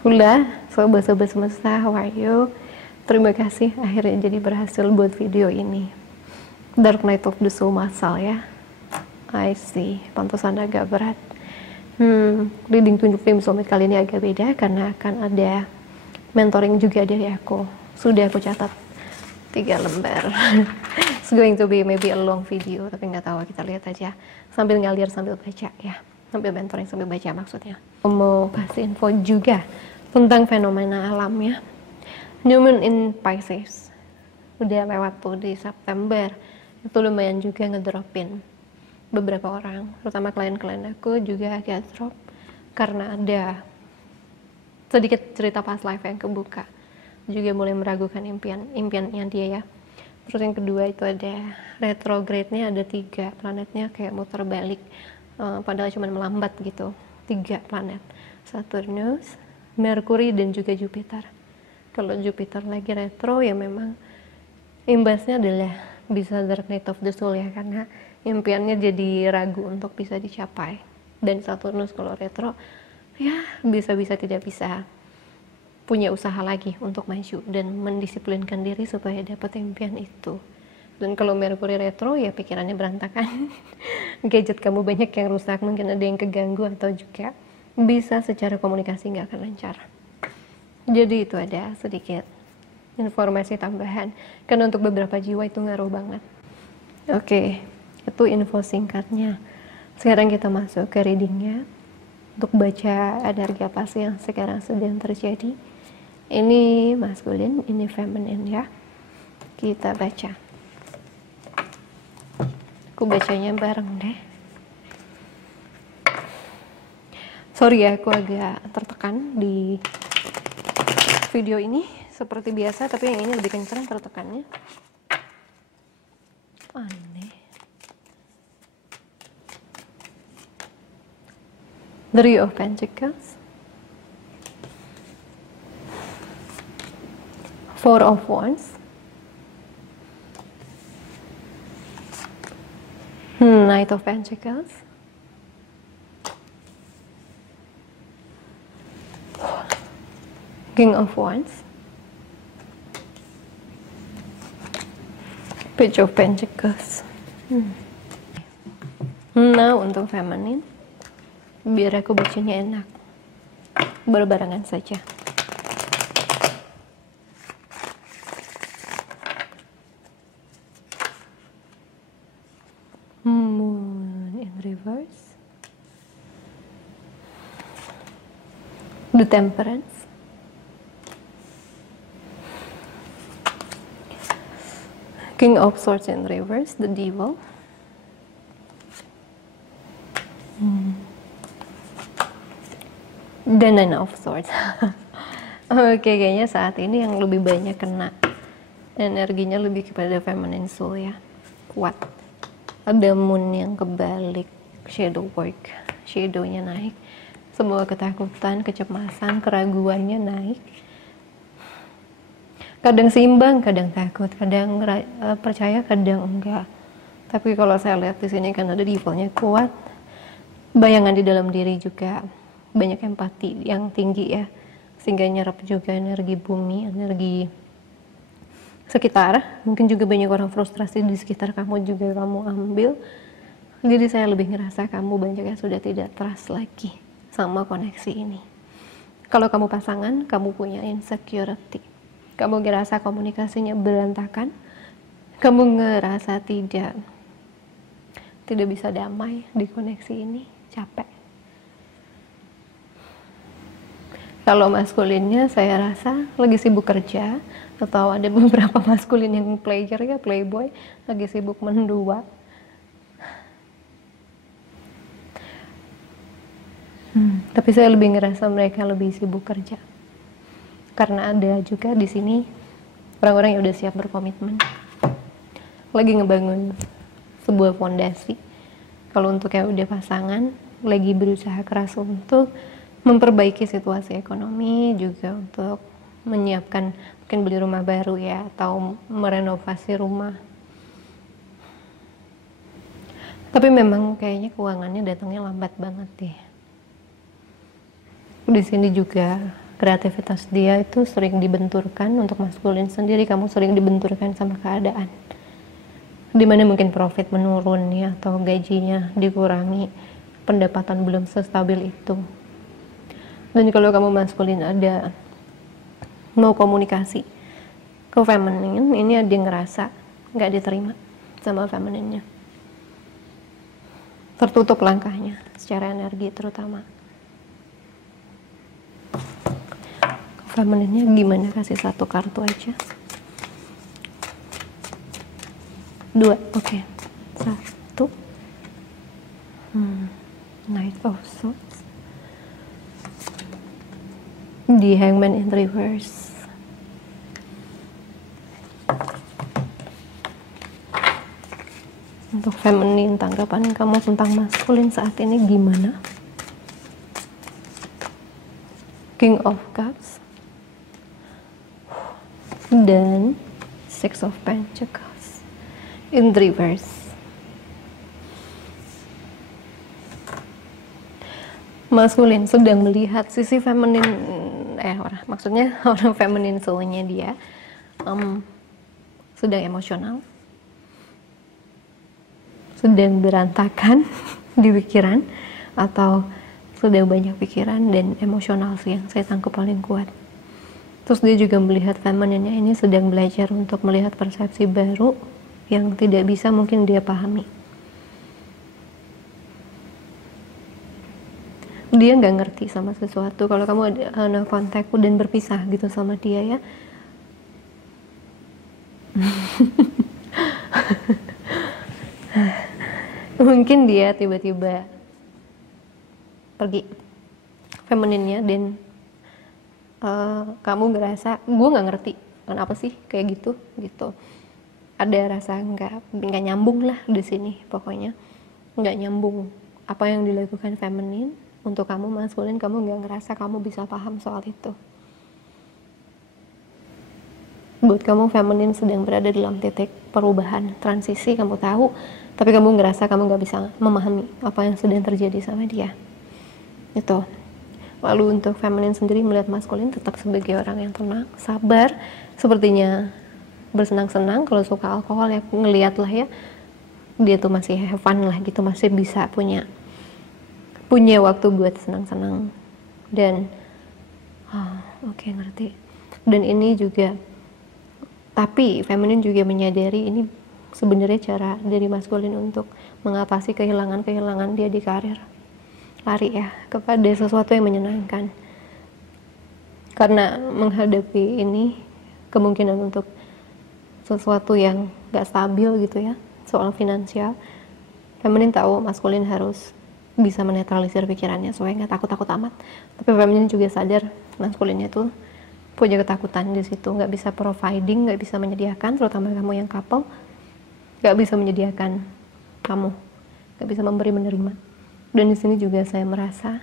Hula, sobat-sobat semesta, how are you? Terima kasih akhirnya jadi berhasil buat video ini. Dark Night of the Soul masal ya. I see, pantesan agak berat. Reading Twin Flame Soulmate kali ini agak beda karena akan ada mentoring juga dari aku. Sudah aku catat 3 lembar. It's going to be maybe a long video, tapi nggak tahu, kita lihat aja. Sambil ngalir sambil baca ya. Sambil mentoring sambil baca maksudnya. Mau kasih info juga tentang fenomena alam ya. New Moon in Pisces udah lewat tuh di September. Itu lumayan juga ngedropin beberapa orang, terutama klien-klien aku juga agak drop karena ada sedikit cerita past life yang kebuka, juga mulai meragukan impiannya dia ya. Terus yang kedua itu ada retrograde-nya, ada 3 planetnya kayak muter balik, padahal cuma melambat gitu. 3 planet, Saturnus, Mercury, dan juga Jupiter. Kalau Jupiter lagi retro ya memang imbasnya adalah bisa Dark Night of the Soul ya, karena impiannya jadi ragu untuk bisa dicapai. Dan Saturnus kalau retro ya bisa-bisa tidak bisa punya usaha lagi untuk maju dan mendisiplinkan diri supaya dapat impian itu. Dan kalau Mercury retro ya pikirannya berantakan. Gadget kamu banyak yang rusak, mungkin ada yang keganggu, atau juga bisa secara komunikasi nggak akan lancar. Jadi itu ada sedikit informasi tambahan, karena untuk beberapa jiwa itu ngaruh banget. Oke, itu info singkatnya. Sekarang kita masuk ke readingnya untuk baca energi apa sih yang sekarang sedang terjadi. Ini maskulin, ini feminin ya. Kita baca. Aku bacanya bareng deh. Sorry ya, aku agak tertekan di video ini seperti biasa, tapi yang ini lebih kencang tertekannya. Aneh. Three of Pentacles, Four of Wands, Knight of Pentacles, King of Wands, Page of Pentacles. Nah, untuk feminine, biar aku bacanya enak, berbarengan saja. Moon in reverse, the Temperance, King of Swords in reverse, the Devil, dan Nine of Swords. Oke, kayaknya saat ini yang lebih banyak kena energinya lebih kepada feminine soul ya, kuat. Ada moon yang kebalik, shadow work, shadownya naik, semua ketakutan, kecemasan, keraguannya naik. Kadang seimbang, kadang takut, kadang percaya, kadang enggak. Tapi kalau saya lihat di sini kan ada devilnya kuat, bayangan di dalam diri juga banyak empati yang tinggi ya, sehingga nyerap juga energi bumi, energi sekitar. Mungkin juga banyak orang frustrasi di sekitar kamu juga kamu ambil. Jadi saya lebih ngerasa kamu banyak yang sudah tidak trust lagi sama koneksi ini. Kalau kamu pasangan, kamu punya insecurity, kamu ngerasa komunikasinya berantakan, kamu ngerasa tidak bisa damai di koneksi ini, capek. Kalau maskulinnya saya rasa lagi sibuk kerja, atau ada beberapa maskulin yang player ya, playboy, lagi sibuk mendua. Tapi saya lebih ngerasa mereka lebih sibuk kerja. Karena ada juga di sini orang-orang yang udah siap berkomitmen, lagi ngebangun sebuah fondasi. Kalau untuk yang udah pasangan, lagi berusaha keras untuk memperbaiki situasi ekonomi, juga untuk menyiapkan mungkin beli rumah baru ya, atau merenovasi rumah. Tapi memang kayaknya keuangannya datangnya lambat banget deh. Di sini juga kreativitas dia itu sering dibenturkan. Untuk maskulin sendiri, kamu sering dibenturkan sama keadaan, dimana mungkin profit menurun ya, atau gajinya dikurangi, pendapatan belum sestabil itu. Dan kalau kamu maskulin ada mau komunikasi ke feminin, ini ada yang ngerasa nggak diterima sama femininnya, tertutup langkahnya secara energi terutama. Femininnya gimana? Kasih satu kartu aja. 2, oke. 1. Knight of Swords. The Hangman in reverse. Untuk feminin, tanggapan kamu tentang maskulin saat ini gimana? King of Cups dan Six of Pentacles in reverse. Maskulin sedang melihat sisi feminin, maksudnya orang feminin soulnya dia sedang emosional, sedang berantakan di pikiran, atau sedang banyak pikiran dan emosional sih yang saya tangkap paling kuat. Terus dia juga melihat femininnya ini sedang belajar untuk melihat persepsi baru yang tidak bisa mungkin dia pahami. Dia nggak ngerti sama sesuatu. Kalau kamu ada no contact dan berpisah gitu sama dia ya, mungkin dia tiba-tiba pergi femininnya, dan kamu ngerasa gue nggak ngerti kenapa sih kayak gitu. Ada rasa nggak nyambung lah di sini, pokoknya nggak nyambung apa yang dilakukan feminin. Untuk kamu maskulin, kamu nggak ngerasa kamu bisa paham soal itu. Buat kamu feminin sedang berada dalam titik perubahan, transisi, kamu tahu, tapi kamu ngerasa kamu nggak bisa memahami apa yang sedang terjadi sama dia. Itu. Lalu untuk feminin sendiri melihat maskulin tetap sebagai orang yang tenang, sabar, sepertinya bersenang-senang. Kalau suka alkohol ya ngeliat lah ya, dia tuh masih have fun lah gitu, masih bisa punya waktu buat senang-senang. Dan oke, ngerti. Dan ini juga, tapi feminin juga menyadari ini sebenarnya cara dari maskulin untuk mengatasi kehilangan dia di karir. Lari ya kepada sesuatu yang menyenangkan, karena menghadapi ini kemungkinan untuk sesuatu yang gak stabil gitu ya, soal finansial. Feminin tahu maskulin harus bisa menetralisir pikirannya supaya nggak takut-takut amat, tapi feminin juga sadar maskulinnya tuh punya ketakutan di situ, nggak bisa providing, nggak bisa menyediakan, terutama kamu yang couple, nggak bisa menyediakan kamu, nggak bisa memberi menerima. Dan di sini juga saya merasa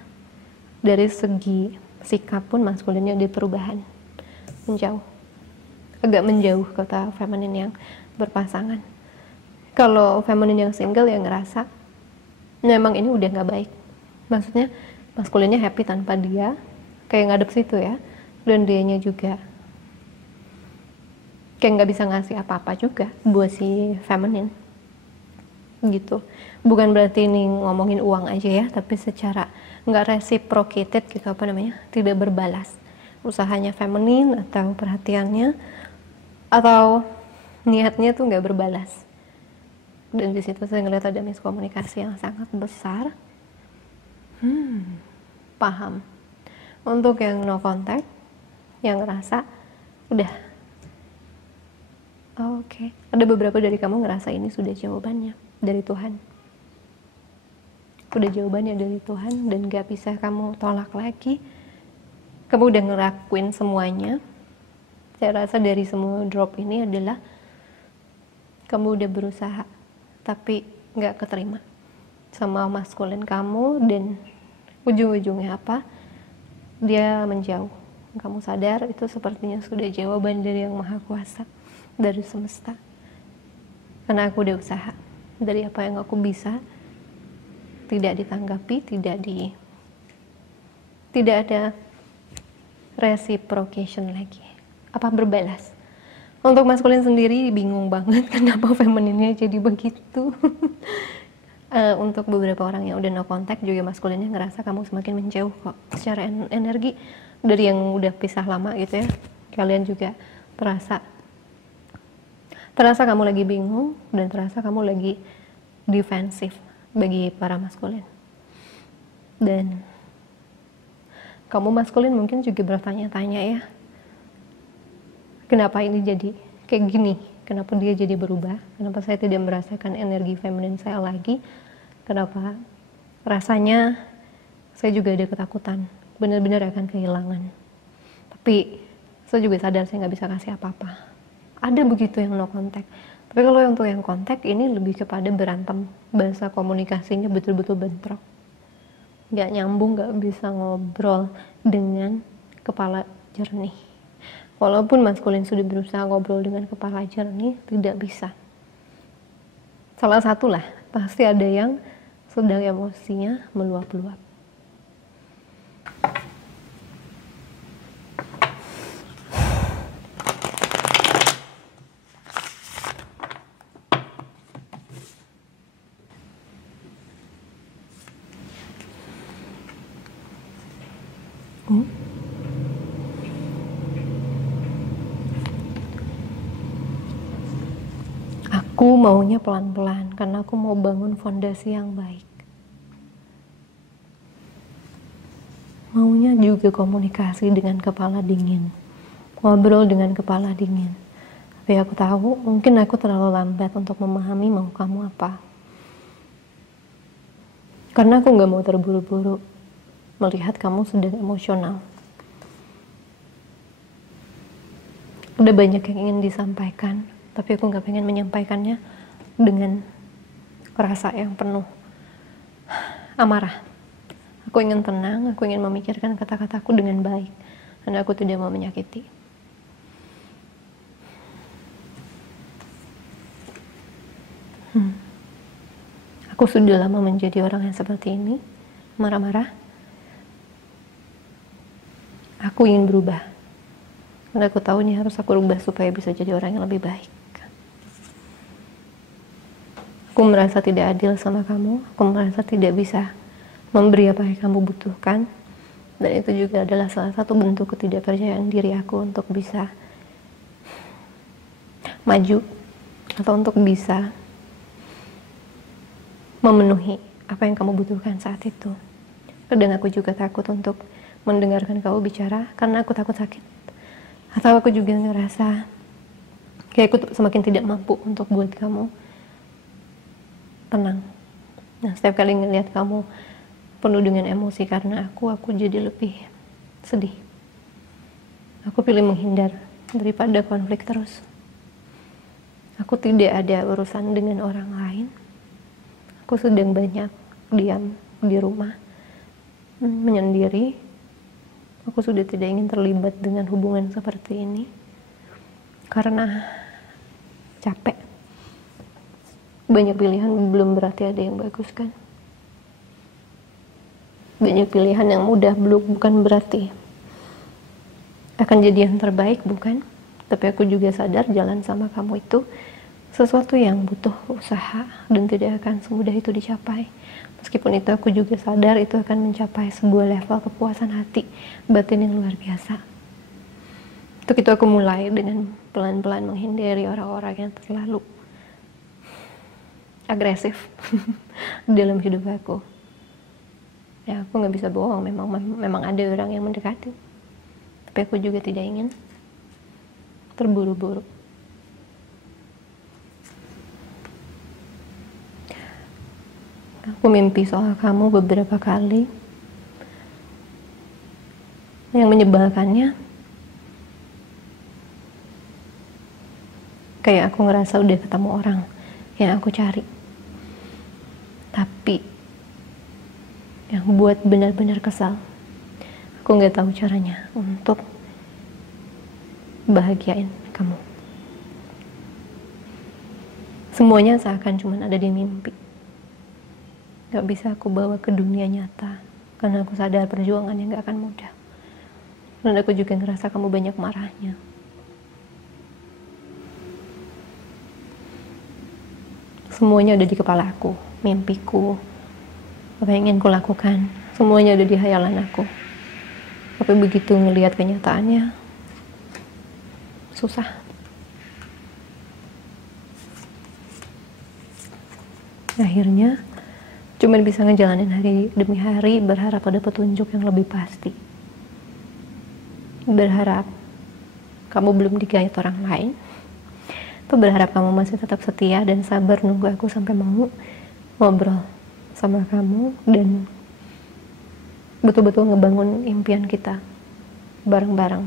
dari segi sikap pun maskulinnya ada perubahan, agak menjauh kata feminin yang berpasangan. Kalau feminin yang single yang ngerasa memang ini udah nggak baik, maksudnya maskulinnya happy tanpa dia, kayak ngadep situ ya, dan dianya juga kayak nggak bisa ngasih apa-apa juga buat si feminin gitu. Bukan berarti ini ngomongin uang aja ya, tapi secara nggak reciprocated gitu, tidak berbalas usahanya feminin atau perhatiannya atau niatnya tuh nggak berbalas. Dan di situ saya ngeliat ada miskomunikasi yang sangat besar. Paham. Untuk yang no contact, yang ngerasa udah oke. Ada beberapa dari kamu ngerasa ini sudah jawabannya dari Tuhan. Udah jawabannya dari Tuhan dan gak bisa kamu tolak lagi. Kamu udah ngelakuin semuanya. Saya rasa dari semua drop ini adalah kamu udah berusaha, tapi gak keterima sama maskulin kamu, dan ujung-ujungnya apa? Dia menjauh. Kamu sadar itu sepertinya sudah jawaban dari Yang Maha Kuasa, dari semesta. Karena aku udah usaha, dari apa yang aku bisa, tidak ditanggapi, tidak ada reciprocation lagi, apa berbalas. Untuk maskulin sendiri bingung banget kenapa femininnya jadi begitu. Untuk beberapa orang yang udah no contact juga maskulinnya ngerasa kamu semakin menjauh kok secara energi dari yang udah pisah lama gitu ya. Kalian juga terasa kamu lagi bingung dan terasa kamu lagi defensif bagi para maskulin. Dan kamu maskulin mungkin juga bertanya-tanya ya, kenapa ini jadi kayak gini? Kenapa dia jadi berubah? Kenapa saya tidak merasakan energi feminin saya lagi? Kenapa rasanya saya juga ada ketakutan, benar-benar akan kehilangan. Tapi saya juga sadar saya nggak bisa kasih apa-apa. Ada begitu yang no contact. Tapi kalau untuk yang kontak ini lebih kepada berantem, bahasa komunikasinya betul-betul bentrok. Nggak nyambung, nggak bisa ngobrol dengan kepala jernih. Walaupun maskulin sudah berusaha ngobrol dengan kepala jernih, tidak bisa. Salah satu lah, pasti ada yang sedang emosinya meluap-luap. Aku maunya pelan-pelan karena aku mau bangun fondasi yang baik. Maunya juga komunikasi dengan kepala dingin, ngobrol dengan kepala dingin. Tapi aku tahu mungkin aku terlalu lambat untuk memahami mau kamu apa. Karena aku gak mau terburu-buru melihat kamu sedang emosional. Udah banyak yang ingin disampaikan, tapi aku gak pengen menyampaikannya dengan rasa yang penuh amarah. Aku ingin tenang, aku ingin memikirkan kata-kataku dengan baik, karena aku tidak mau menyakiti. Aku sudah lama menjadi orang yang seperti ini, marah-marah. Aku ingin berubah. Karena aku tahu ini harus aku rubah supaya bisa jadi orang yang lebih baik. Aku merasa tidak adil sama kamu, aku merasa tidak bisa memberi apa yang kamu butuhkan. Dan itu juga adalah salah satu bentuk ketidakpercayaan diri aku untuk bisa maju atau untuk bisa memenuhi apa yang kamu butuhkan saat itu. Kadang aku juga takut untuk mendengarkan kamu bicara karena aku takut sakit. Atau aku juga ngerasa kayak aku semakin tidak mampu untuk buat kamu tenang. Nah, setiap kali ngelihat kamu penuh dengan emosi karena aku jadi lebih sedih. Aku pilih menghindar daripada konflik terus. Aku tidak ada urusan dengan orang lain. Aku sedang banyak diam di rumah, menyendiri. Aku sudah tidak ingin terlibat dengan hubungan seperti ini karena capek. Banyak pilihan belum berarti ada yang bagus kan? Banyak pilihan yang mudah bukan berarti akan jadi yang terbaik, bukan? Tapi aku juga sadar jalan sama kamu itu sesuatu yang butuh usaha dan tidak akan semudah itu dicapai. Meskipun itu aku juga sadar itu akan mencapai sebuah level kepuasan hati batin yang luar biasa. Untuk itu aku mulai dengan pelan-pelan menghindari orang-orang yang terlalu agresif dalam hidup aku. Ya, aku nggak bisa bohong, memang ada orang yang mendekati. Tapi aku juga tidak ingin terburu-buru. Aku mimpi soal kamu beberapa kali. Yang menyebalkannya, kayak aku ngerasa udah ketemu orang yang aku cari. Tapi yang buat benar-benar kesal, aku nggak tahu caranya untuk bahagiain kamu. Semuanya seakan cuma ada di mimpi. Gak bisa aku bawa ke dunia nyata karena aku sadar perjuangannya gak akan mudah. Dan aku juga ngerasa kamu banyak marahnya. Semuanya ada di kepala aku, mimpiku, apa yang ingin ku lakukan, semuanya ada di hayalan aku. Tapi begitu ngelihat kenyataannya, susah. Akhirnya, cuman bisa ngejalanin hari demi hari, berharap ada petunjuk yang lebih pasti. Berharap kamu belum digait orang lain, atau berharap kamu masih tetap setia dan sabar nunggu aku sampai mau ngobrol sama kamu dan betul-betul ngebangun impian kita bareng-bareng.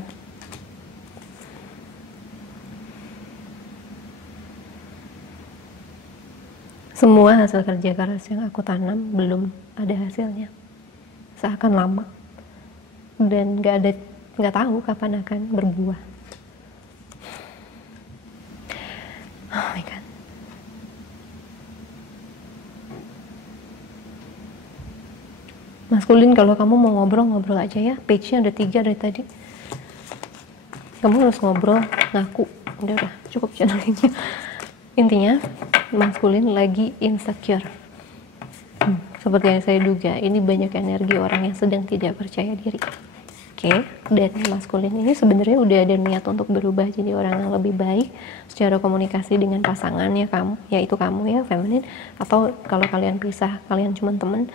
Semua hasil kerja keras yang aku tanam belum ada hasilnya, seakan lama dan nggak tahu kapan akan berbuah. Oh my god. Maskulin, kalau kamu mau ngobrol aja ya. Page-nya ada 3 dari tadi. Kamu harus ngobrol, ngaku. Udah cukup channelingnya. Intinya, maskulin lagi insecure. Seperti yang saya duga, ini banyak energi orang yang sedang tidak percaya diri. Oke, dan maskulin ini sebenarnya udah ada niat untuk berubah jadi orang yang lebih baik secara komunikasi dengan pasangannya kamu, yaitu kamu ya, feminin, atau kalau kalian pisah, kalian cuma temen,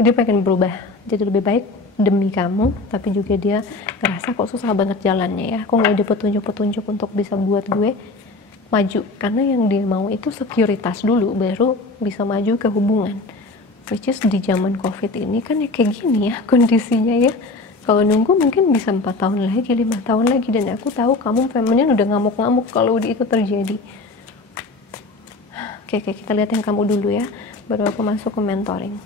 dia pengen berubah jadi lebih baik demi kamu, tapi juga dia ngerasa kok susah banget jalannya ya, kok nggak ada petunjuk-petunjuk untuk bisa buat gue maju, karena yang dia mau itu sekuritas dulu, baru bisa maju ke hubungan. Which is di zaman COVID ini kan ya kayak gini ya kondisinya ya. Kalau nunggu mungkin bisa 4 tahun lagi, 5 tahun lagi, dan aku tahu kamu feminin udah ngamuk-ngamuk kalau itu terjadi. Oke, kita lihat yang kamu dulu ya, baru aku masuk ke mentoring.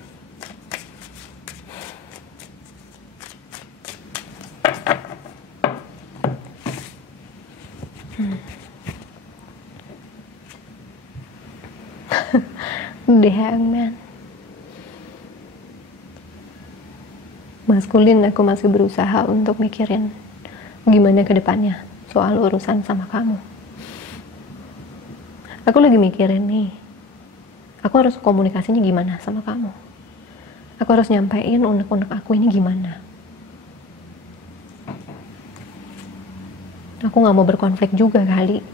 The Hangman. Maskulin, aku masih berusaha untuk mikirin gimana ke depannya soal urusan sama kamu. Aku lagi mikirin nih, aku harus komunikasinya gimana sama kamu. Aku harus nyampein unek-unek aku ini gimana. Aku gak mau berkonflik juga kali.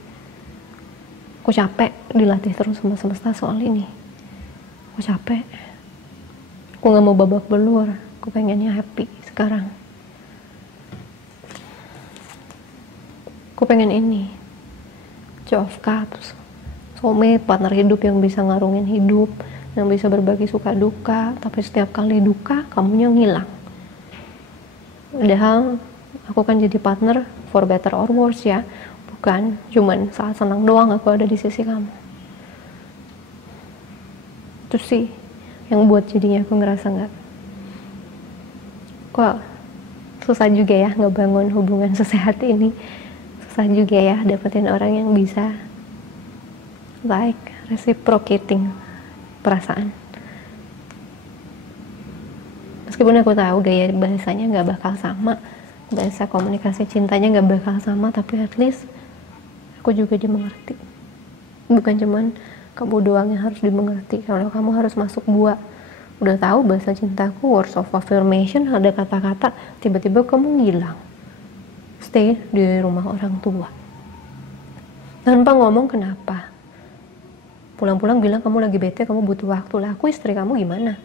Aku capek dilatih terus sama semesta soal ini. Aku capek. Aku gak mau babak belur. Aku pengennya happy sekarang. Aku pengen ini, Two of Cups, soulmate, partner hidup yang bisa ngarungin hidup, yang bisa berbagi suka duka, tapi setiap kali duka kamunya ngilang. Padahal aku kan jadi partner for better or worse ya, bukan cuman saat senang doang aku ada di sisi kamu. Itu sih yang buat jadinya aku ngerasa kok susah juga ya ngebangun hubungan sesehat ini. Susah juga ya dapetin orang yang bisa like reciprocating perasaan. Meskipun aku tahu gaya bahasanya gak bakal sama, bahasa komunikasi cintanya gak bakal sama, tapi at least aku juga dimengerti. Bukan cuman kamu doang yang harus dimengerti, kalau kamu harus masuk gua. Udah tahu bahasa cintaku, words of affirmation, ada kata-kata, tiba-tiba kamu ngilang, stay di rumah orang tua tanpa ngomong kenapa. Pulang-pulang bilang kamu lagi bete, kamu butuh waktu. Lah aku istri kamu gimana?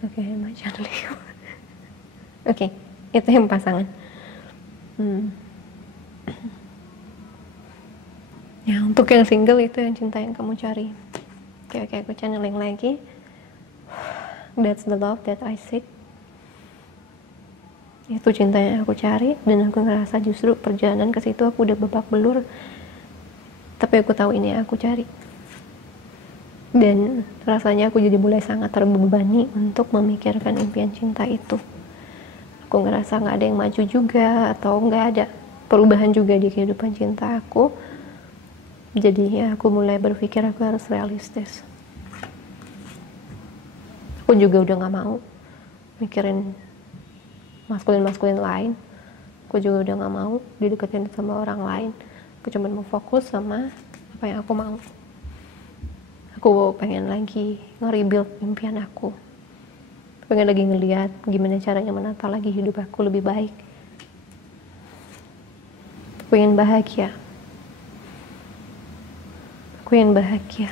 Oke, macam Oke, itu yang pasangan. Ya, untuk yang single itu yang cinta yang kamu cari. Oke, aku channeling lagi. That's the love that I seek. Itu cinta yang aku cari, dan aku ngerasa justru perjalanan ke situ aku udah babak belur. Tapi aku tahu ini yang aku cari. Dan rasanya aku jadi mulai sangat terbebani untuk memikirkan impian cinta itu. Aku ngerasa nggak ada yang maju juga, atau nggak ada perubahan juga di kehidupan cinta aku. Jadi ya aku mulai berpikir aku harus realistis. Aku juga udah gak mau mikirin maskulin-maskulin lain. Aku juga udah gak mau dideketin sama orang lain. Aku cuma mau fokus sama apa yang aku mau. Aku pengen lagi nge-rebuild impian aku. Pengen lagi ngeliat gimana caranya menata lagi hidup aku lebih baik. Aku ingin bahagia. Aku ingin bahagia.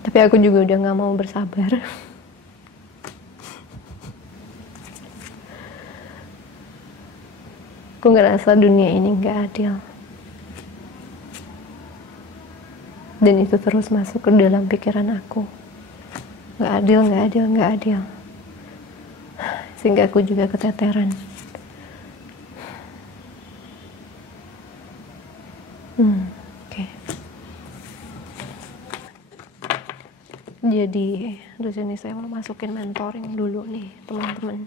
Tapi aku juga udah gak mau bersabar. Aku ngerasa dunia ini gak adil. Dan itu terus masuk ke dalam pikiran aku. Gak adil, gak adil, gak adil. Sehingga aku juga keteteran. Oke. Jadi di sini saya mau masukin mentoring dulu nih, teman-teman.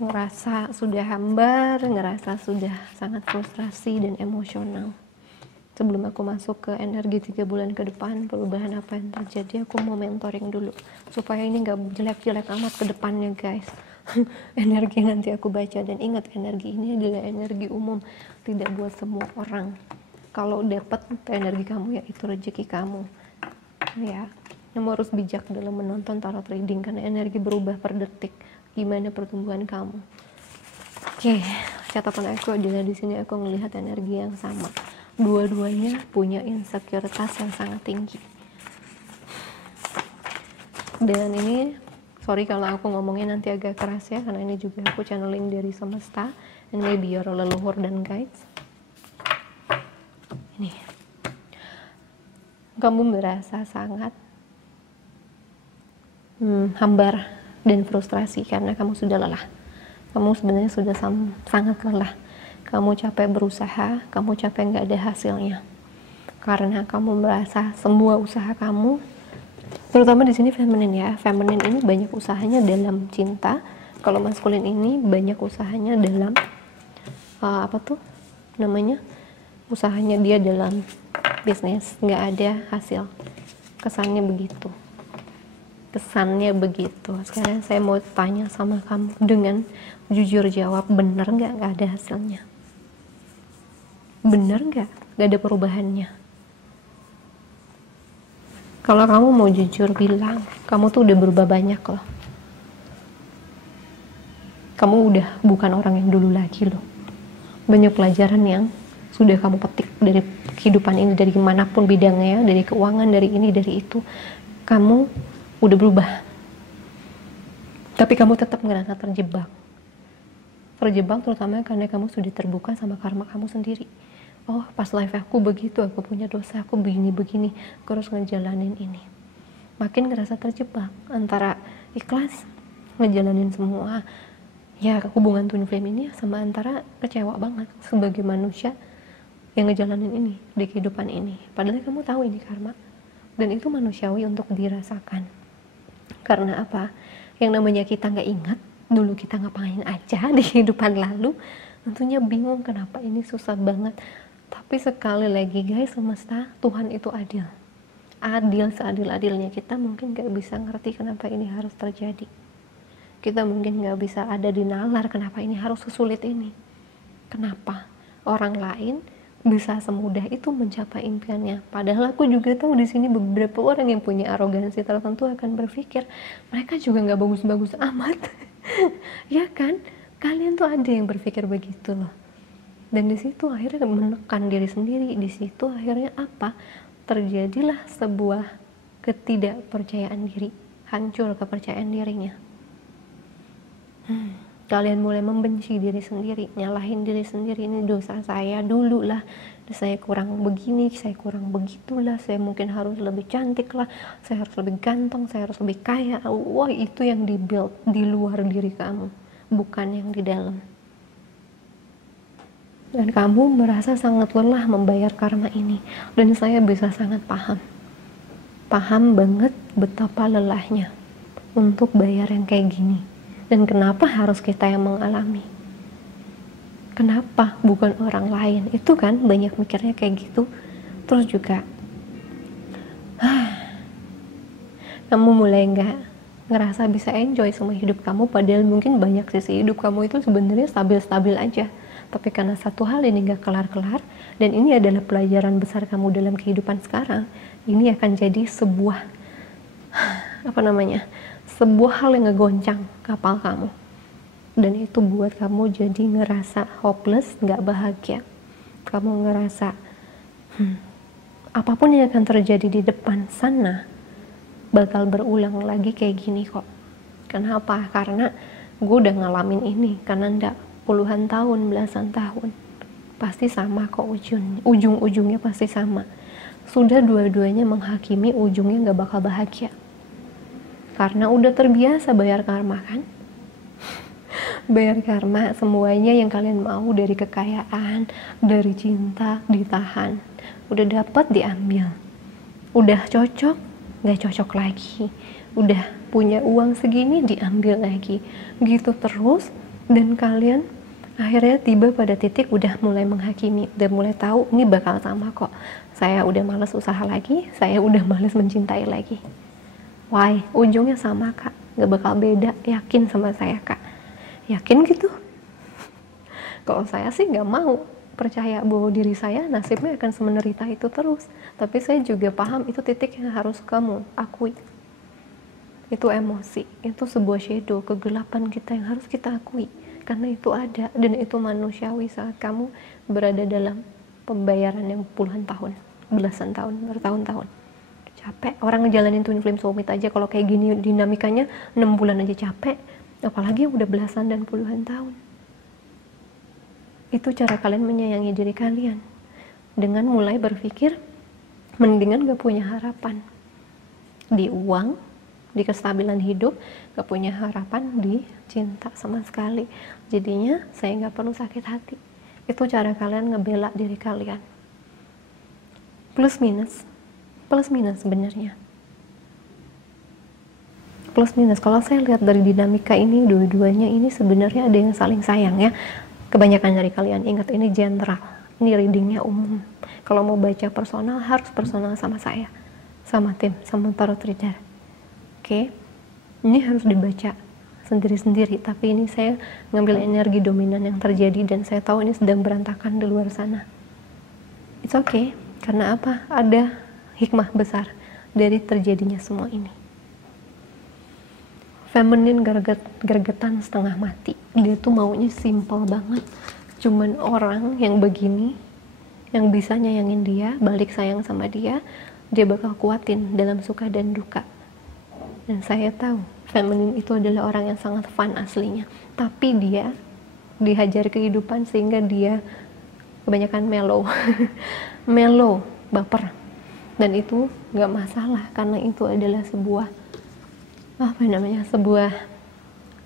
Ngerasa sudah hambar, ngerasa sudah sangat frustrasi dan emosional. Sebelum aku masuk ke energi 3 bulan ke depan, perubahan apa yang terjadi, aku mau mentoring dulu supaya ini gak jelek-jelek amat ke depannya, guys. Energi nanti aku baca, dan ingat, energi ini adalah energi umum, tidak buat semua orang. Kalau dapat energi kamu, ya itu rezeki kamu, ya. Kamu harus bijak dalam menonton tarot reading karena energi berubah per detik. Gimana pertumbuhan kamu? Oke, catatan aku adalah di sini aku melihat energi yang sama. Dua-duanya punya insekuritas yang sangat tinggi. Dan ini, sorry kalau aku ngomongnya nanti agak keras ya, karena ini juga aku channeling dari semesta, and maybe your leluhur dan guides. Ini, kamu merasa sangat hambar dan frustrasi karena kamu sudah lelah. Kamu sebenarnya sudah sangat lelah. Kamu capek berusaha, kamu capek nggak ada hasilnya. Karena kamu merasa semua usaha kamu, terutama di sini feminin ya. Feminin ini banyak usahanya dalam cinta. Kalau maskulin ini banyak usahanya dalam usahanya dia dalam bisnis, nggak ada hasil. Kesannya begitu. Sekarang saya mau tanya sama kamu dengan jujur jawab, bener nggak ada hasilnya? Bener nggak ada perubahannya? Kalau kamu mau jujur bilang, kamu tuh udah berubah banyak loh. Kamu udah bukan orang yang dulu lagi loh. Banyak pelajaran yang sudah kamu petik dari kehidupan ini, dari manapun bidangnya, dari keuangan, dari ini, dari itu. Kamu udah berubah, tapi kamu tetap ngerasa terjebak terutama karena kamu sudah terbuka sama karma kamu sendiri. Oh, pas life aku begitu, aku punya dosa, aku begini, aku harus ngejalanin ini. Makin ngerasa terjebak antara ikhlas ngejalanin semua ya hubungan twin flame ini, sama antara kecewa banget sebagai manusia yang ngejalanin ini di kehidupan ini, padahal kamu tahu ini karma dan itu manusiawi untuk dirasakan. Karena apa? Yang namanya kita nggak ingat dulu kita ngapain aja di kehidupan lalu, tentunya bingung kenapa ini susah banget. Tapi sekali lagi guys, semesta, Tuhan itu adil. Adil seadil-adilnya. Kita mungkin nggak bisa ngerti kenapa ini harus terjadi. Kita mungkin nggak bisa ada di nalar kenapa ini harus sesulit ini. Kenapa orang lain bisa semudah itu mencapai impiannya, padahal aku juga tahu di sini beberapa orang yang punya arogansi tertentu akan berpikir mereka juga nggak bagus-bagus amat. Ya kan, kalian tuh ada yang berpikir begitu loh, dan di situ akhirnya menekan diri sendiri. Di situ akhirnya apa, terjadilah sebuah ketidakpercayaan diri, hancur kepercayaan dirinya. Kalian mulai membenci diri sendiri, nyalahin diri sendiri, ini dosa saya dulu lah, saya kurang begini, saya kurang begitulah, saya mungkin harus lebih cantik lah, saya harus lebih ganteng, saya harus lebih kaya. Wah, itu yang di-build di luar diri kamu, bukan yang di dalam. Dan kamu merasa sangat lelah membayar karma ini, dan saya bisa sangat paham banget betapa lelahnya untuk bayar yang kayak gini. Dan kenapa harus kita yang mengalami? Kenapa bukan orang lain? Itu kan banyak mikirnya kayak gitu. Terus juga kamu mulai nggak ngerasa bisa enjoy sama hidup kamu, padahal mungkin banyak sisi hidup kamu itu sebenarnya stabil-stabil aja. Tapi karena satu hal ini gak kelar-kelar, dan ini adalah pelajaran besar kamu dalam kehidupan sekarang, ini akan jadi sebuah sebuah hal yang ngegoncang kapal kamu, dan itu buat kamu jadi ngerasa hopeless, gak bahagia. Kamu ngerasa apapun yang akan terjadi di depan sana bakal berulang lagi kayak gini kok. Kenapa? Karena gue udah ngalamin ini, karena ndak puluhan tahun, belasan tahun, pasti sama kok ujung-ujungnya pasti sama. Sudah dua-duanya menghakimi ujungnya gak bakal bahagia, karena udah terbiasa bayar karma kan. Bayar karma, semuanya yang kalian mau dari kekayaan, dari cinta, ditahan. Udah dapat, diambil. Udah cocok, gak cocok lagi. Udah punya uang segini, diambil lagi. Gitu terus, dan kalian akhirnya tiba pada titik udah mulai menghakimi, udah mulai tahu ini bakal sama kok. Saya udah males usaha lagi, saya udah males mencintai lagi. Why? Ujungnya sama kak, gak bakal beda, yakin sama saya kak. Yakin gitu? Kalau saya sih gak mau percaya bahwa diri saya nasibnya akan semenderita itu terus. Tapi saya juga paham itu titik yang harus kamu akui. Itu emosi, itu sebuah shadow, kegelapan kita yang harus kita akui. Karena itu ada, dan itu manusiawi saat kamu berada dalam pembayaran yang puluhan tahun, belasan tahun, bertahun-tahun. Capek, orang ngejalanin twin flame soulmate aja kalau kayak gini dinamikanya 6 bulan aja capek. Apalagi yang udah belasan dan puluhan tahun. Itu cara kalian menyayangi diri kalian, dengan mulai berpikir mendingan gak punya harapan di uang, di kestabilan hidup, gak punya harapan di cinta sama sekali. Jadinya saya gak perlu sakit hati. Itu cara kalian ngebela diri kalian. Plus minus sebenarnya. Plus minus, kalau saya lihat dari dinamika ini, dua-duanya ini sebenarnya ada yang saling sayang ya. Kebanyakan dari kalian, ingat ini general, ini readingnya umum. Kalau mau baca personal, harus personal sama saya, sama tim, sama tarot reader. Oke, ini harus dibaca sendiri-sendiri, tapi ini saya ngambil energi dominan yang terjadi, dan saya tahu ini sedang berantakan di luar sana. It's okay, karena apa? Ada hikmah besar dari terjadinya semua ini. Feminine gergetan setengah mati. Dia tuh maunya simple banget. Cuman orang yang begini, yang bisa nyayangin dia, balik sayang sama dia, dia bakal kuatin dalam suka dan duka. Dan saya tahu, feminine itu adalah orang yang sangat fun aslinya. Tapi dia dihajar kehidupan sehingga dia kebanyakan mellow. Mellow, baper. Dan itu gak masalah, karena itu adalah sebuah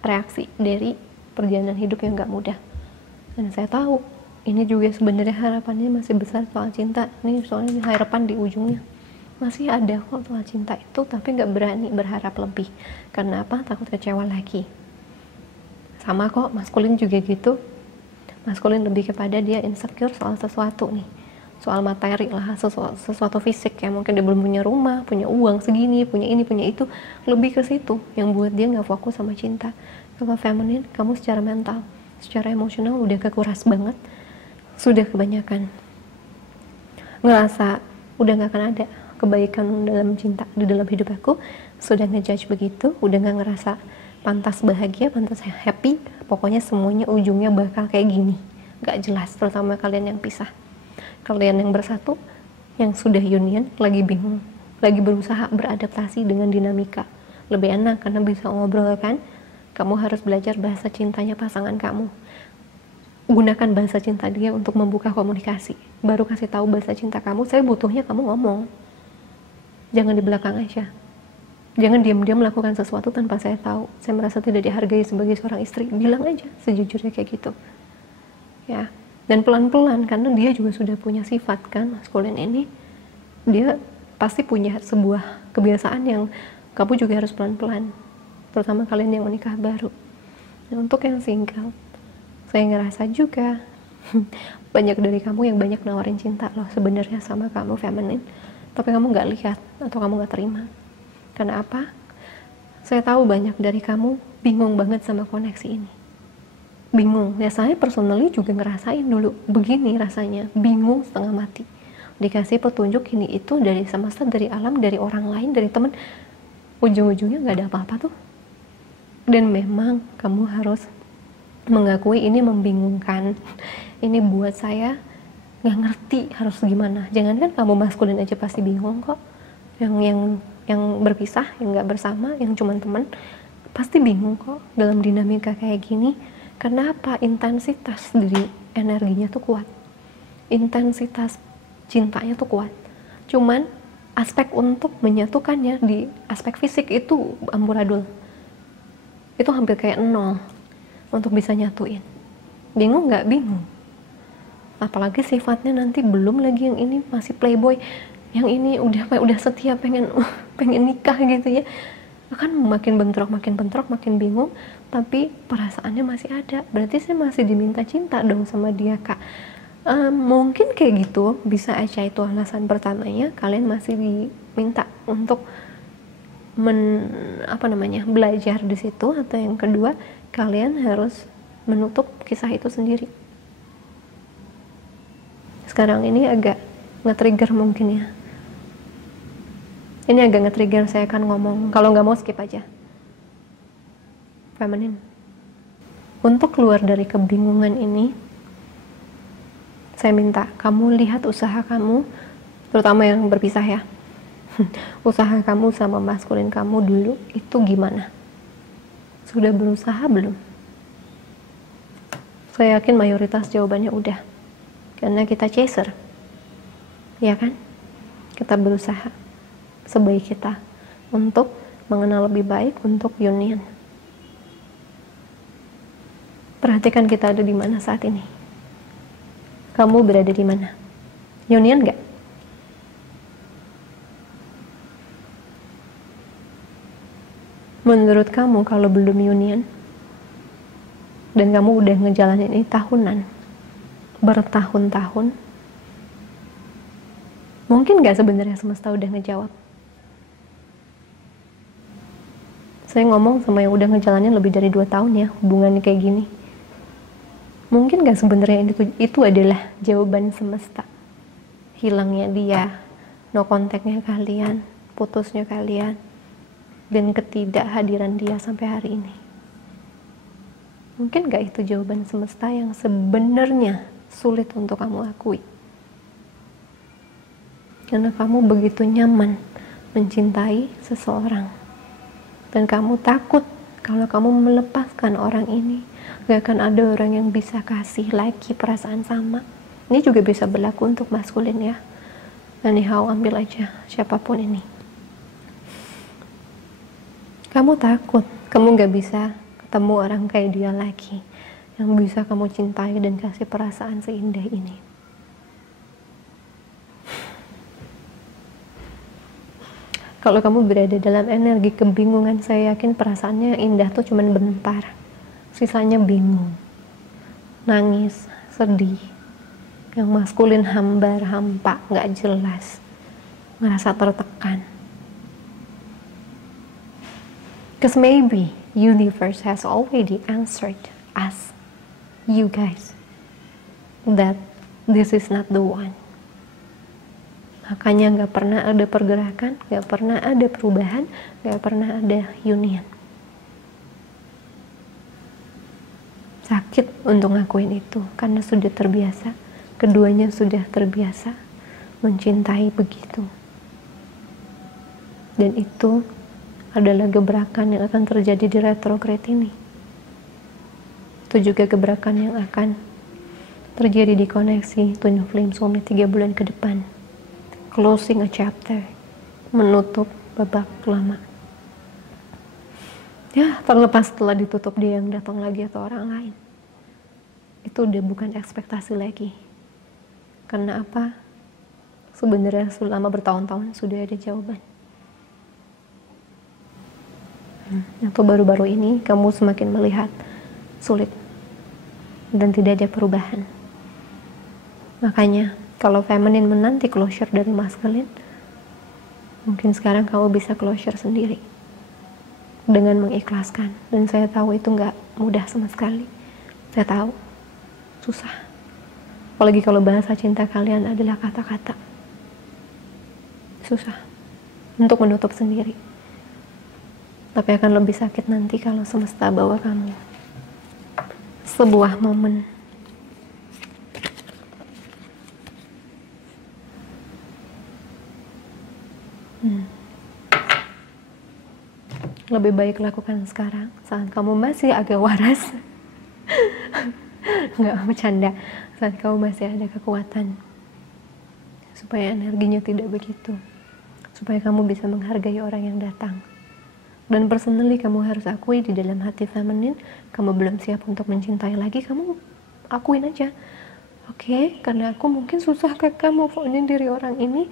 reaksi dari perjalanan hidup yang gak mudah. Dan saya tahu ini juga sebenarnya harapannya masih besar soal cinta. Ini soalnya harapan di ujungnya masih ada kok soal cinta itu, tapi gak berani berharap lebih. Karena apa? Takut kecewa lagi. Sama kok, maskulin juga gitu. Maskulin lebih kepada dia insecure soal sesuatu nih, soal materi lah, sesuatu fisik ya. Mungkin dia belum punya rumah, punya uang segini, punya ini, punya itu. Lebih ke situ yang buat dia gak fokus sama cinta. Kalau feminine, kamu secara mental, secara emosional udah kekuras banget, sudah kebanyakan ngerasa udah gak akan ada kebaikan dalam cinta di dalam hidup aku, sudah ngejudge begitu, udah gak ngerasa pantas bahagia, pantas happy. Pokoknya semuanya ujungnya bakal kayak gini, gak jelas. Terutama kalian yang pisah, kalian yang bersatu, yang sudah union, lagi bingung, lagi berusaha beradaptasi dengan dinamika. Lebih enak karena bisa ngobrol kan. Kamu harus belajar bahasa cintanya pasangan kamu. Gunakan bahasa cinta dia untuk membuka komunikasi. Baru kasih tahu bahasa cinta kamu, saya butuhnya kamu ngomong. Jangan di belakang aja. Jangan diam-diam melakukan sesuatu tanpa saya tahu. Saya merasa tidak dihargai sebagai seorang istri. Bilang aja sejujurnya kayak gitu. Ya. Dan pelan-pelan, karena dia juga sudah punya sifat kan, maskulin ini. Dia pasti punya sebuah kebiasaan yang kamu juga harus pelan-pelan. Terutama kalian yang menikah baru. Dan untuk yang single, saya ngerasa juga banyak dari kamu yang banyak nawarin cinta loh sebenarnya sama kamu feminine. Tapi kamu gak lihat atau kamu gak terima. Karena apa? Saya tahu banyak dari kamu bingung banget sama koneksi ini. Bingung, ya saya personally juga ngerasain dulu begini rasanya, bingung setengah mati. Dikasih petunjuk ini itu dari semesta, dari alam, dari orang lain, dari temen, ujung-ujungnya nggak ada apa-apa tuh. Dan memang kamu harus mengakui ini membingungkan. Ini buat saya nggak ngerti harus gimana. Jangan kan kamu maskulin aja pasti bingung kok. Yang berpisah, yang nggak bersama, yang cuma teman, pasti bingung kok dalam dinamika kayak gini. Karena apa? Intensitas dari energinya tuh kuat. Intensitas cintanya tuh kuat. Cuman aspek untuk menyatukannya di aspek fisik itu amburadul. Itu hampir kayak nol untuk bisa nyatuin. Bingung nggak? Bingung. Apalagi sifatnya nanti belum lagi yang ini masih playboy, yang ini udah setia pengen nikah gitu ya. Kan makin bentrok, makin bingung, tapi perasaannya masih ada. Berarti saya masih diminta cinta dong sama dia, Kak. Mungkin kayak gitu, bisa aja itu alasan pertamanya. Kalian masih diminta untuk belajar di situ, atau yang kedua, kalian harus menutup kisah itu sendiri. Sekarang ini agak nge-trigger mungkin ya. Ini agak nge-trigger, saya akan ngomong. Kalau nggak mau skip aja. Feminine. Untuk keluar dari kebingungan ini, saya minta kamu lihat usaha kamu, terutama yang berpisah ya. Usaha kamu sama maskulin kamu dulu, itu gimana? Sudah berusaha belum? Saya yakin mayoritas jawabannya udah. Karena kita chaser. Ya kan? Kita berusaha sebaik kita untuk mengenal lebih baik, untuk union. Perhatikan kita ada di mana saat ini. Kamu berada di mana? Union nggak? Menurut kamu kalau belum union dan kamu udah ngejalanin ini tahunan, bertahun-tahun, mungkin nggak sebenarnya semesta udah ngejawab? Saya ngomong sama yang udah ngejalanin lebih dari 2 tahun ya, hubungannya kayak gini. Mungkin gak sebenarnya itu adalah jawaban semesta? Hilangnya dia, no kontaknya kalian, putusnya kalian, dan ketidakhadiran dia sampai hari ini. Mungkin gak itu jawaban semesta yang sebenarnya sulit untuk kamu akui? Karena kamu begitu nyaman mencintai seseorang. Dan kamu takut kalau kamu melepaskan orang ini, gak akan ada orang yang bisa kasih lagi perasaan sama. Ini juga bisa berlaku untuk maskulin ya. Anyhow, ambil aja siapapun ini. Kamu takut, kamu gak bisa ketemu orang kayak dia lagi, yang bisa kamu cintai dan kasih perasaan seindah ini. Kalau kamu berada dalam energi kebingungan, saya yakin perasaannya indah tuh cuman bentar. Sisanya bingung, nangis, sedih. Yang maskulin hambar, hampa, gak jelas. Ngerasa tertekan. Because maybe universe has already answered us, you guys, that this is not the one. Makanya gak pernah ada pergerakan, gak pernah ada perubahan, gak pernah ada union. Sakit untuk ngakuin itu, karena sudah terbiasa. Keduanya sudah terbiasa mencintai begitu. Dan itu adalah gebrakan yang akan terjadi di retrograde ini. Itu juga gebrakan yang akan terjadi di koneksi Twin Flame Soulmate 3 bulan ke depan. Closing a chapter, menutup babak lama. Ya, terlepas setelah ditutup dia yang datang lagi atau orang lain, itu udah bukan ekspektasi lagi. Karena apa? Sebenarnya selama bertahun-tahun sudah ada jawaban. Atau baru-baru ini kamu semakin melihat sulit dan tidak ada perubahan. Makanya kalau feminine menanti closure dari masculine, mungkin sekarang kamu bisa closure sendiri. dengan mengikhlaskan. Dan saya tahu itu nggak mudah sama sekali. Saya tahu susah, apalagi kalau bahasa cinta kalian adalah kata-kata. Susah untuk menutup sendiri, tapi akan lebih sakit nanti kalau semesta bawa kamu sebuah momen lebih baik lakukan sekarang saat kamu masih agak waras. Nggak bercanda, saat kamu masih ada kekuatan, supaya energinya tidak begitu, supaya kamu bisa menghargai orang yang datang. Dan personally kamu harus akui di dalam hati feminin, kamu belum siap untuk mencintai lagi. Kamu akuin aja, oke, karena aku mungkin susah ke kamu move-on dari orang ini.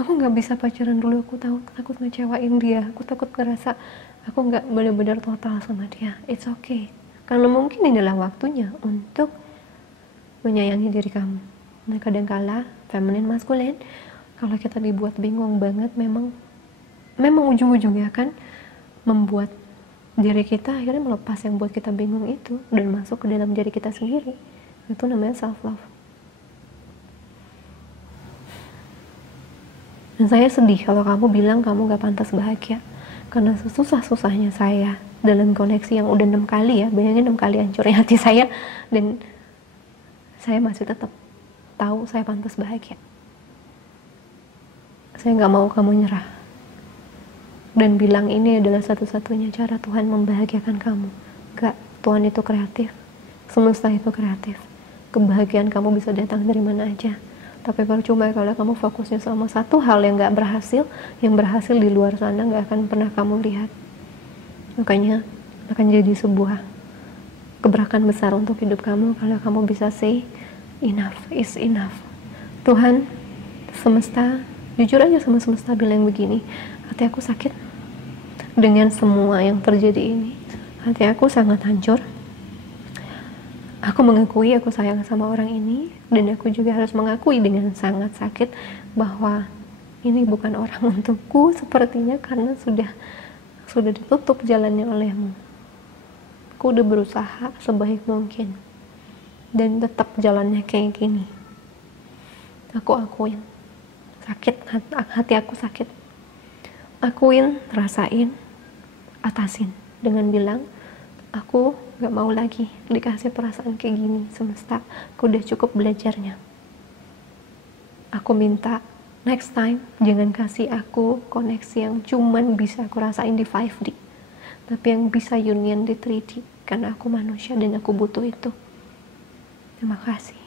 Aku nggak bisa pacaran dulu, aku takut ngecewain dia, aku takut ngerasa aku nggak benar-benar total sama dia. It's okay, karena mungkin inilah waktunya untuk menyayangi diri kamu. Nah, kadangkala feminin maskulin, kalau kita dibuat bingung banget, memang ujung-ujungnya kan membuat diri kita akhirnya melepas yang buat kita bingung itu dan masuk ke dalam diri kita sendiri. Itu namanya self love. Dan saya sedih kalau kamu bilang kamu gak pantas bahagia, karena sesusah-susahnya saya dalam koneksi yang udah 6 kali ya, bayangin 6 kali hancurnya hati saya, dan saya masih tetap tahu saya pantas bahagia. Saya gak mau kamu nyerah dan bilang ini adalah satu-satunya cara Tuhan membahagiakan kamu. Gak, Tuhan itu kreatif, semesta itu kreatif. Kebahagiaan kamu bisa datang dari mana aja. Tapi percuma kalau kamu fokusnya sama satu hal yang gak berhasil, yang berhasil di luar sana gak akan pernah kamu lihat. Makanya akan jadi sebuah gebrakan besar untuk hidup kamu kalau kamu bisa say enough is enough. Tuhan, semesta, jujur aja sama semesta bilang begini, hati aku sakit dengan semua yang terjadi ini. Hati aku sangat hancur. Aku mengakui aku sayang sama orang ini, dan aku juga harus mengakui dengan sangat sakit bahwa ini bukan orang untukku sepertinya, karena sudah ditutup jalannya olehmu. Aku udah berusaha sebaik mungkin dan tetap jalannya kayak gini. Aku akuin sakit, hati aku sakit. Akuin, rasain, atasin dengan bilang aku gak mau lagi dikasih perasaan kayak gini semesta. Aku udah cukup belajarnya. Aku minta next time jangan kasih aku koneksi yang cuman bisa aku rasain di 5D, tapi yang bisa union di 3D, karena aku manusia dan aku butuh itu. Terima kasih.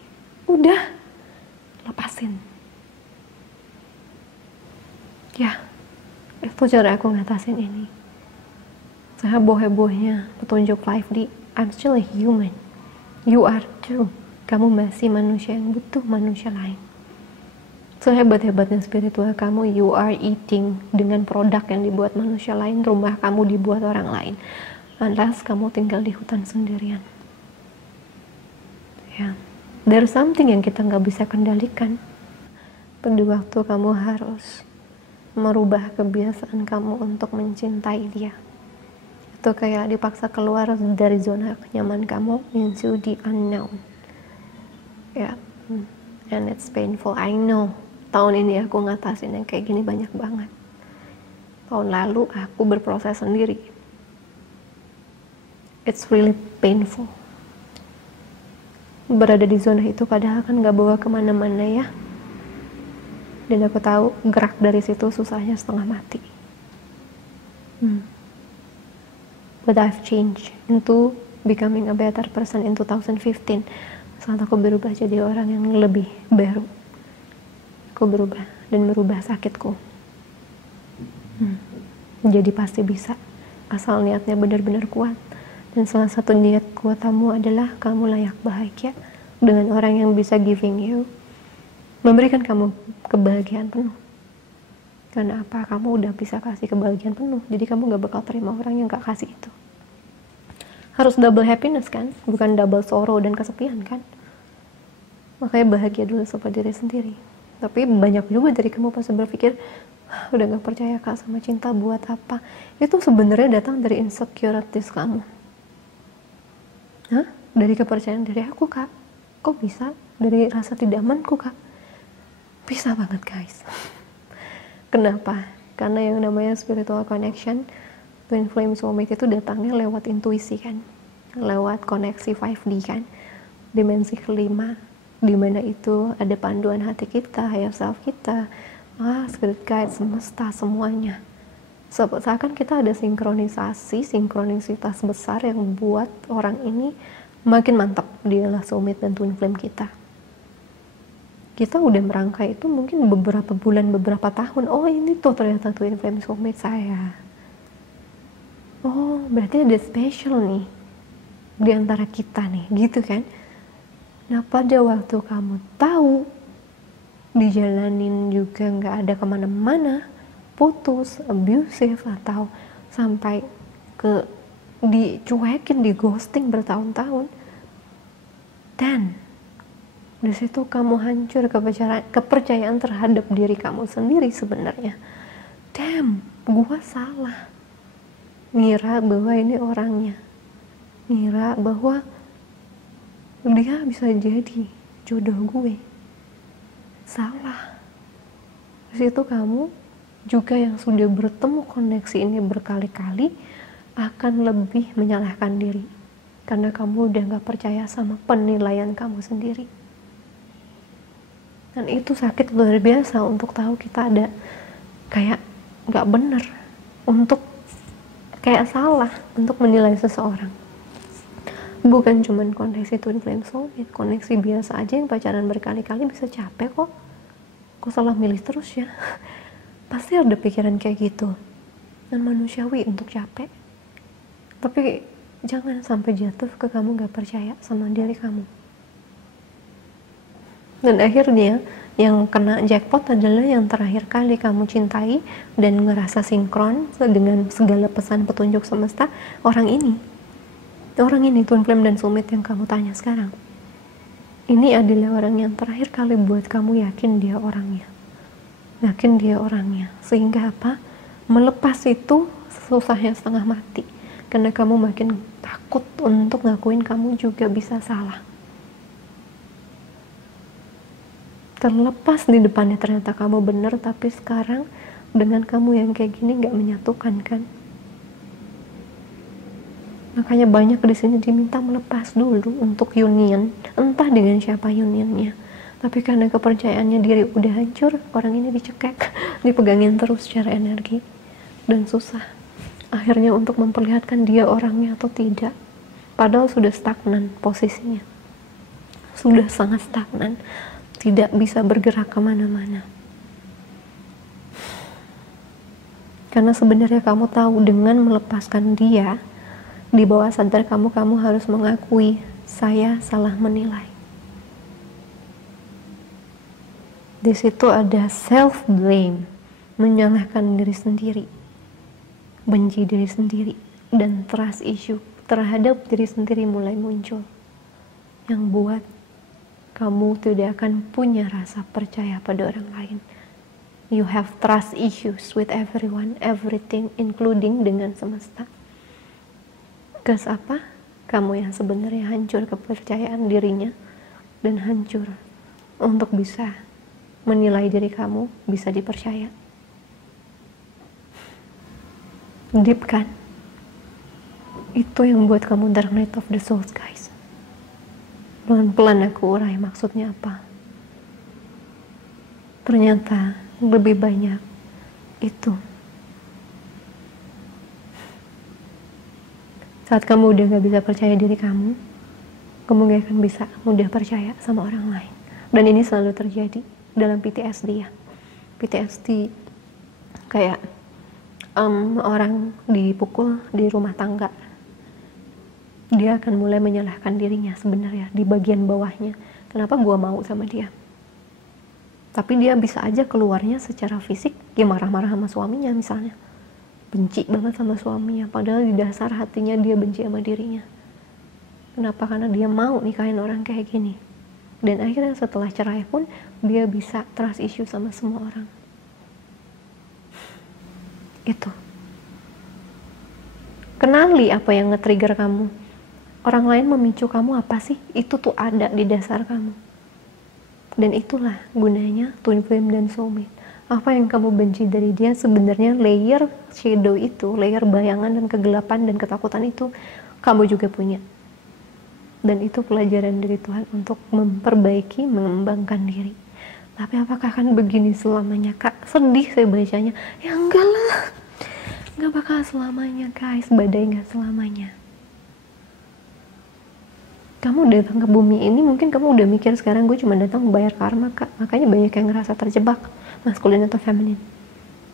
Udah, lepasin. Ya, itu cara aku ngatasin ini. Seheboh-hebohnya petunjuk 5D, I'm still a human. You are too. Kamu masih manusia yang butuh manusia lain. Sehebat-hebatnya spiritual kamu, you are eating dengan produk yang dibuat manusia lain. Rumah kamu dibuat orang lain. Lantas kamu tinggal di hutan sendirian. Ya, there's something yang kita nggak bisa kendalikan. Pada waktu kamu harus merubah kebiasaan kamu untuk mencintai dia. Itu kayak dipaksa keluar dari zona nyaman kamu into the unknown. Ya, and it's painful. I know. Tahun ini aku ngatasin yang kayak gini banyak banget. Tahun lalu aku berproses sendiri. It's really painful. Berada di zona itu padahal kan gak bawa kemana-mana ya. Dan aku tahu gerak dari situ susahnya setengah mati. But I've changed into becoming a better person in 2015. Saat aku berubah jadi orang yang lebih baru. Aku berubah dan merubah sakitku. Jadi pasti bisa, asal niatnya benar-benar kuat. Dan salah satu niat kuat kamu adalah kamu layak bahagia dengan orang yang bisa giving you, memberikan kamu kebahagiaan penuh. Karena apa? Kamu udah bisa kasih kebahagiaan penuh, jadi kamu gak bakal terima orang yang gak kasih itu. Harus double happiness kan, bukan double sorrow dan kesepian kan. Makanya bahagia dulu sama diri sendiri. Tapi banyak juga dari kamu pasti berpikir, udah gak percaya Kak sama cinta buat apa, itu sebenarnya datang dari insecurities kamu. Hah? Dari kepercayaan diri aku Kak. Kok bisa? Dari rasa tidak amanku Kak. Bisa banget guys. Kenapa? Karena yang namanya spiritual connection, twin flame soulmate itu datangnya lewat intuisi kan, lewat koneksi 5D kan, dimensi kelima, dimana itu ada panduan hati kita, higher self kita, spirit guide, semesta, semuanya. Seakan kita ada sinkronisitas besar yang buat orang ini makin mantap, dialah soulmate dan twin flame kita. Kita udah merangkai itu mungkin beberapa bulan, beberapa tahun. Oh ini tuh ternyata twin flame soulmate saya. Oh berarti ada special nih di antara kita nih, gitu kan. Nah pada waktu kamu tahu dijalanin juga nggak ada kemana-mana, putus, abusive, atau sampai ke dicuekin, di ghosting bertahun-tahun, dan di situ kamu hancur kepercayaan terhadap diri kamu sendiri sebenarnya. Damn, gua salah. Ngira bahwa ini orangnya. Ngira bahwa dia bisa jadi jodoh gue. Salah. Di situ kamu juga yang sudah bertemu koneksi ini berkali-kali akan lebih menyalahkan diri. Karena kamu udah gak percaya sama penilaian kamu sendiri. Dan itu sakit luar biasa untuk tahu kita ada kayak gak bener, untuk kayak salah untuk menilai seseorang. Bukan cuman koneksi twin flame soulmate, koneksi biasa aja yang pacaran berkali-kali bisa capek kok. Kok salah milih terus ya? Pasti ada pikiran kayak gitu. Dan manusiawi untuk capek. Tapi jangan sampai jatuh ke kamu gak percaya sama diri kamu. Dan akhirnya yang kena jackpot adalah yang terakhir kali kamu cintai dan ngerasa sinkron dengan segala pesan petunjuk semesta, orang ini. Orang ini, twin flame dan soulmate yang kamu tanya sekarang. Ini adalah orang yang terakhir kali buat kamu yakin dia orangnya. Yakin dia orangnya. Sehingga apa? Melepas itu susahnya setengah mati. Karena kamu makin takut untuk ngakuin kamu juga bisa salah. Terlepas di depannya ternyata kamu benar, tapi sekarang dengan kamu yang kayak gini nggak menyatukan kan? Makanya banyak di sini diminta melepas dulu untuk union, entah dengan siapa unionnya. Tapi karena kepercayaannya diri udah hancur, orang ini dicekek, dipegangin terus secara energi, dan susah. Akhirnya untuk memperlihatkan dia orangnya atau tidak, padahal sudah stagnan posisinya, sudah sangat stagnan. Tidak bisa bergerak kemana-mana. Karena sebenarnya kamu tahu dengan melepaskan dia, di bawah sadar kamu harus mengakui, saya salah menilai. Di situ ada self blame, menyalahkan diri sendiri, benci diri sendiri, dan trust issue terhadap diri sendiri mulai muncul, yang buat kamu tidak akan punya rasa percaya pada orang lain. You have trust issues with everyone, everything, including dengan semesta. Kes apa? Kamu yang sebenarnya hancur kepercayaan dirinya dan hancur untuk bisa menilai diri kamu bisa dipercaya. Deep kan? Itu yang buat kamu dark night of the souls, guys. Pelan-pelan aku urai maksudnya apa. Ternyata lebih banyak itu. Saat kamu udah gak bisa percaya diri kamu gak akan bisa mudah percaya sama orang lain. Dan ini selalu terjadi dalam PTSD ya. PTSD kayak orang dipukul di rumah tangga. Dia akan mulai menyalahkan dirinya sebenarnya di bagian bawahnya. Kenapa gua mau sama dia? Tapi dia bisa aja keluarnya secara fisik, dia marah-marah sama suaminya misalnya. Benci banget sama suaminya, padahal di dasar hatinya dia benci sama dirinya. Kenapa? Karena dia mau nikahin orang kayak gini. Dan akhirnya setelah cerai pun, dia bisa trust issue sama semua orang. Itu. Kenali apa yang nge-trigger kamu. Orang lain memicu kamu apa sih? Itu tuh ada di dasar kamu. Dan itulah gunanya twin flame dan soulmate. Apa yang kamu benci dari dia sebenarnya layer shadow itu, layer bayangan dan kegelapan dan ketakutan itu kamu juga punya. Dan itu pelajaran dari Tuhan untuk memperbaiki, mengembangkan diri. Tapi apakah akan begini selamanya, Kak? Sedih saya bacanya. Ya enggak lah. Enggak bakal selamanya, guys. Badai enggak selamanya. Kamu datang ke bumi ini, mungkin kamu udah mikir sekarang gue cuma datang membayar karma, Kak. Makanya banyak yang ngerasa terjebak, maskulin atau feminin.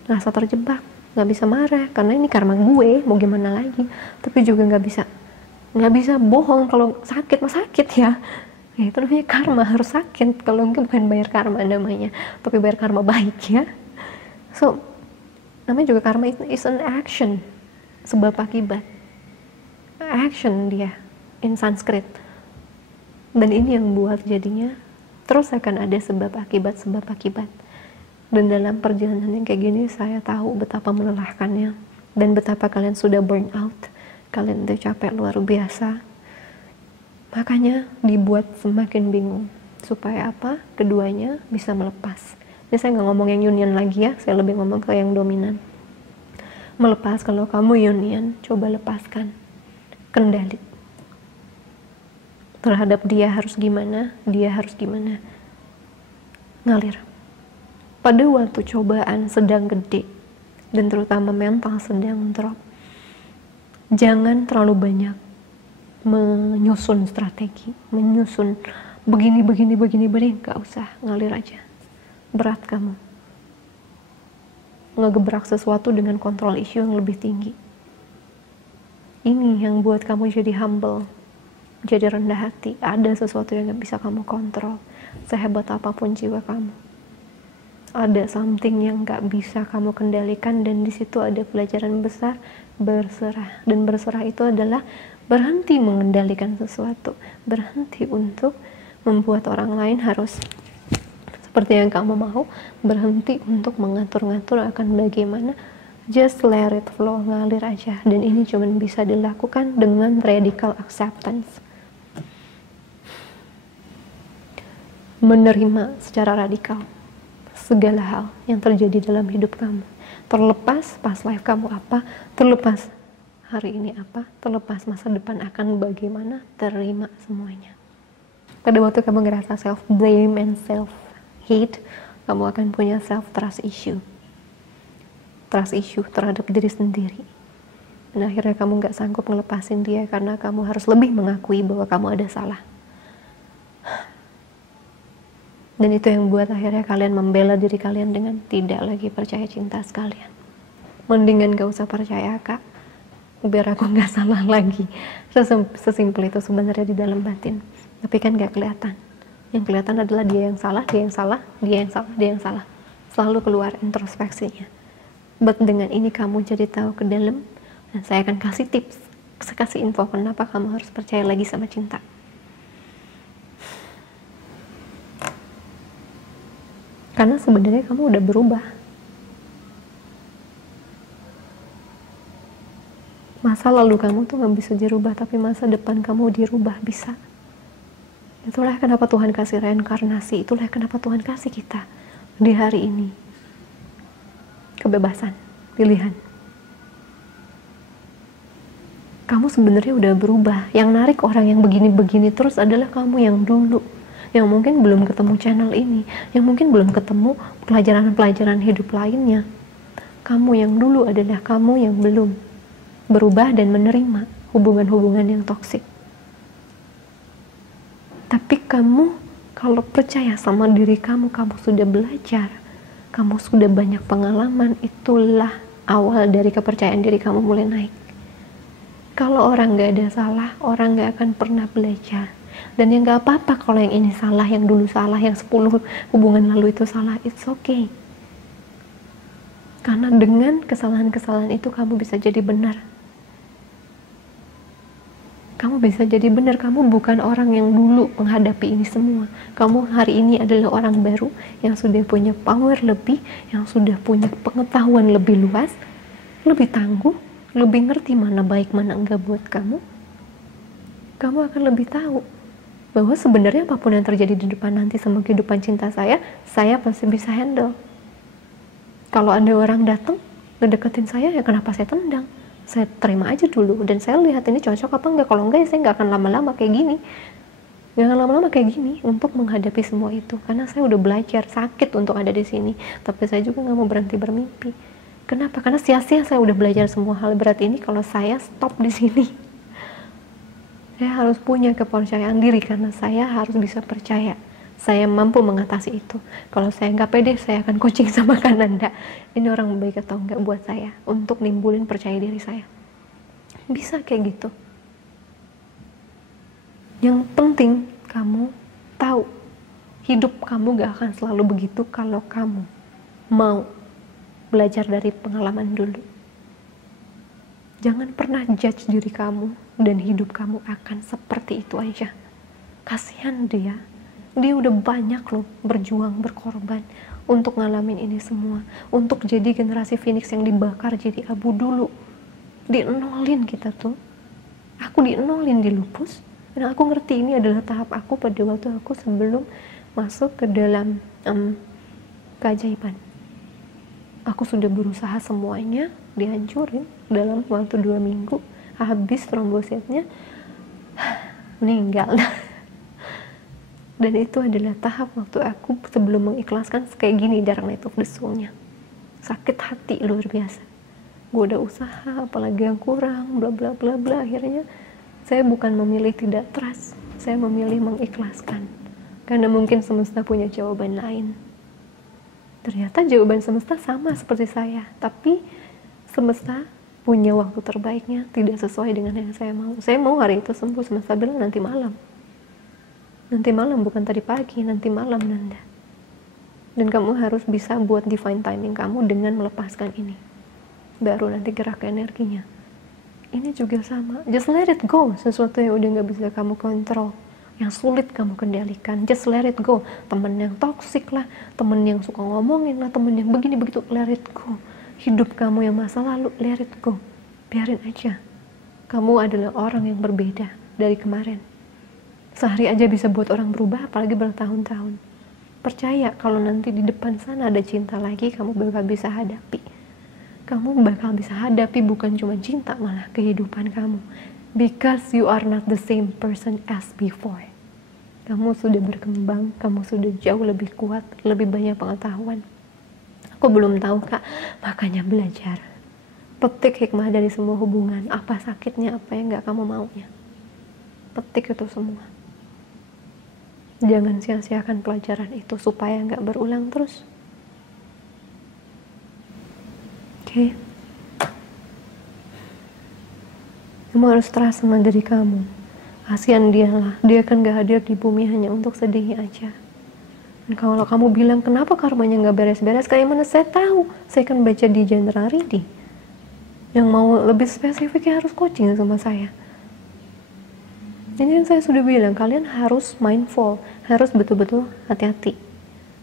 Ngerasa terjebak, nggak bisa marah, karena ini karma gue, mau gimana lagi. Tapi juga nggak bisa bohong, kalau sakit mah sakit ya. Ya itu namanya karma, harus sakit. Kalau enggak bukan bayar karma namanya, tapi bayar karma baik ya. So, namanya juga karma is an action, sebab akibat. Action dia, in Sanskrit. Dan ini yang buat jadinya terus akan ada sebab akibat. Dan dalam perjalanan yang kayak gini saya tahu betapa melelahkannya dan betapa kalian sudah burn out, kalian udah capek luar biasa. Makanya dibuat semakin bingung supaya apa? Keduanya bisa melepas. Ini saya nggak ngomong yang union lagi ya, saya lebih ngomong ke yang dominan. Melepas, kalau kamu union, coba lepaskan kendali terhadap dia harus gimana, ngalir. Pada waktu cobaan sedang gede dan terutama mental sedang drop, jangan terlalu banyak menyusun strategi, menyusun begini, gak usah, ngalir aja. Berat kamu ngegebrak sesuatu dengan kontrol isu yang lebih tinggi. Ini yang buat kamu jadi humble, jadi rendah hati. Ada sesuatu yang gak bisa kamu kontrol, sehebat apapun jiwa kamu. Ada something yang gak bisa kamu kendalikan, dan di situ ada pelajaran besar, berserah. Dan berserah itu adalah berhenti mengendalikan sesuatu, berhenti untuk membuat orang lain harus seperti yang kamu mau, berhenti untuk mengatur-ngatur akan bagaimana. Just let it flow, ngalir aja. Dan ini cuma bisa dilakukan dengan radical acceptance. Menerima secara radikal segala hal yang terjadi dalam hidup kamu, terlepas past life kamu apa, terlepas hari ini apa, terlepas masa depan akan bagaimana, terima semuanya. Pada waktu kamu ngerasa self blame and self hate, kamu akan punya self trust issue terhadap diri sendiri, dan akhirnya kamu nggak sanggup ngelepasin dia karena kamu harus lebih mengakui bahwa kamu ada salah. Dan itu yang buat akhirnya kalian membela diri kalian dengan tidak lagi percaya cinta sekalian. Mendingan gak usah percaya, Kak, biar aku gak salah lagi. Sesimpel itu sebenarnya di dalam batin. Tapi kan gak kelihatan. Yang kelihatan adalah dia yang salah, dia yang salah, dia yang salah, dia yang salah. Selalu keluar introspeksinya. But dengan ini kamu jadi tahu ke dalam, dan saya akan kasih tips, kasih info kenapa kamu harus percaya lagi sama cinta. Karena sebenarnya kamu udah berubah. Masa lalu kamu tuh gak bisa dirubah, tapi masa depan kamu dirubah bisa. Itulah kenapa Tuhan kasih reinkarnasi, itulah kenapa Tuhan kasih kita di hari ini kebebasan, pilihan. Kamu sebenarnya udah berubah. Yang narik orang yang begini-begini terus adalah kamu yang dulu, yang mungkin belum ketemu channel ini, yang mungkin belum ketemu pelajaran-pelajaran hidup lainnya. Kamu yang dulu adalah kamu yang belum berubah dan menerima hubungan-hubungan yang toksik. Tapi kamu kalau percaya sama diri kamu, kamu sudah belajar, kamu sudah banyak pengalaman, itulah awal dari kepercayaan diri kamu mulai naik. Kalau orang gak ada salah, orang gak akan pernah belajar. Dan yang gak apa-apa kalau yang ini salah, yang dulu salah, yang 10 hubungan lalu itu salah, it's okay. Karena dengan kesalahan-kesalahan itu kamu bisa jadi benar. Kamu bisa jadi benar, kamu bukan orang yang dulu menghadapi ini semua. Kamu hari ini adalah orang baru yang sudah punya power lebih, yang sudah punya pengetahuan lebih luas, lebih tangguh, lebih ngerti mana baik mana enggak buat kamu. Kamu akan lebih tahu bahwa sebenarnya apapun yang terjadi di depan nanti sama kehidupan cinta saya pasti bisa handle. Kalau ada orang datang ngedeketin saya, ya kenapa saya tendang? Saya terima aja dulu, dan saya lihat ini cocok apa enggak. Kalau enggak, ya saya nggak akan lama-lama kayak gini. Jangan lama-lama kayak gini untuk menghadapi semua itu, karena saya udah belajar. Sakit untuk ada di sini, tapi saya juga nggak mau berhenti bermimpi. Kenapa? Karena sia-sia saya udah belajar semua hal berat ini kalau saya stop di sini. Saya harus punya kepercayaan diri, karena saya harus bisa percaya saya mampu mengatasi itu. Kalau saya nggak pede, saya akan coaching sama Kananda. Ini orang baik atau enggak buat saya, untuk nimbulin percaya diri saya. Bisa kayak gitu. Yang penting kamu tahu, hidup kamu gak akan selalu begitu kalau kamu mau belajar dari pengalaman dulu. Jangan pernah judge diri kamu, dan hidup kamu akan seperti itu aja. Kasihan dia udah banyak loh berjuang, berkorban untuk ngalamin ini semua, untuk jadi generasi Phoenix yang dibakar jadi abu dulu. Dienolin kita tuh. Aku dienolin di lupus. Dan aku ngerti ini adalah tahap aku pada waktu aku sebelum masuk ke dalam keajaiban. Aku sudah berusaha semuanya, dihancurin dalam waktu 2 minggu. Habis trombositnya, meninggal. Dan itu adalah tahap waktu aku sebelum mengikhlaskan kayak gini, Dark Night of the Soul-nya. Sakit hati luar biasa. Gue udah usaha, apalagi yang kurang, bla bla bla bla. Akhirnya saya bukan memilih tidak trust, saya memilih mengikhlaskan. Karena mungkin semesta punya jawaban lain. Ternyata jawaban semesta sama seperti saya, tapi semesta punya waktu terbaiknya, tidak sesuai dengan yang saya mau. Saya mau hari itu sembuh, semesta bilang nanti malam. Nanti malam, bukan tadi pagi, nanti malam, Nanda. Dan kamu harus bisa buat divine timing kamu dengan melepaskan ini. Baru nanti gerak energinya. Ini juga sama, just let it go. Sesuatu yang udah gak bisa kamu kontrol, yang sulit kamu kendalikan, just let it go. Temen yang toksik lah, temen yang suka ngomongin lah, temen yang begini begitu, let it go. Hidup kamu yang masa lalu, let it go. Biarin aja. Kamu adalah orang yang berbeda dari kemarin. Sehari aja bisa buat orang berubah, apalagi bertahun-tahun. Percaya kalau nanti di depan sana ada cinta lagi, kamu bakal bisa hadapi. Kamu bakal bisa hadapi bukan cuma cinta, malah kehidupan kamu. Because you are not the same person as before. Kamu sudah berkembang, kamu sudah jauh lebih kuat, lebih banyak pengetahuan. Aku belum tahu, Kak, makanya belajar. Petik hikmah dari semua hubungan, apa sakitnya, apa yang gak kamu maunya. Petik itu semua. Jangan sia-siakan pelajaran itu supaya nggak berulang terus. Oke. Kamu harus trust sama diri kamu. Kasihan dia lah, dia kan gak hadir di bumi hanya untuk sedih aja. Dan kalau kamu bilang kenapa karmanya nggak beres-beres, kayak mana saya tahu? Saya kan baca di general reading. Yang mau lebih spesifik ya harus coaching sama saya. Ini yang saya sudah bilang, kalian harus mindful, harus betul-betul hati-hati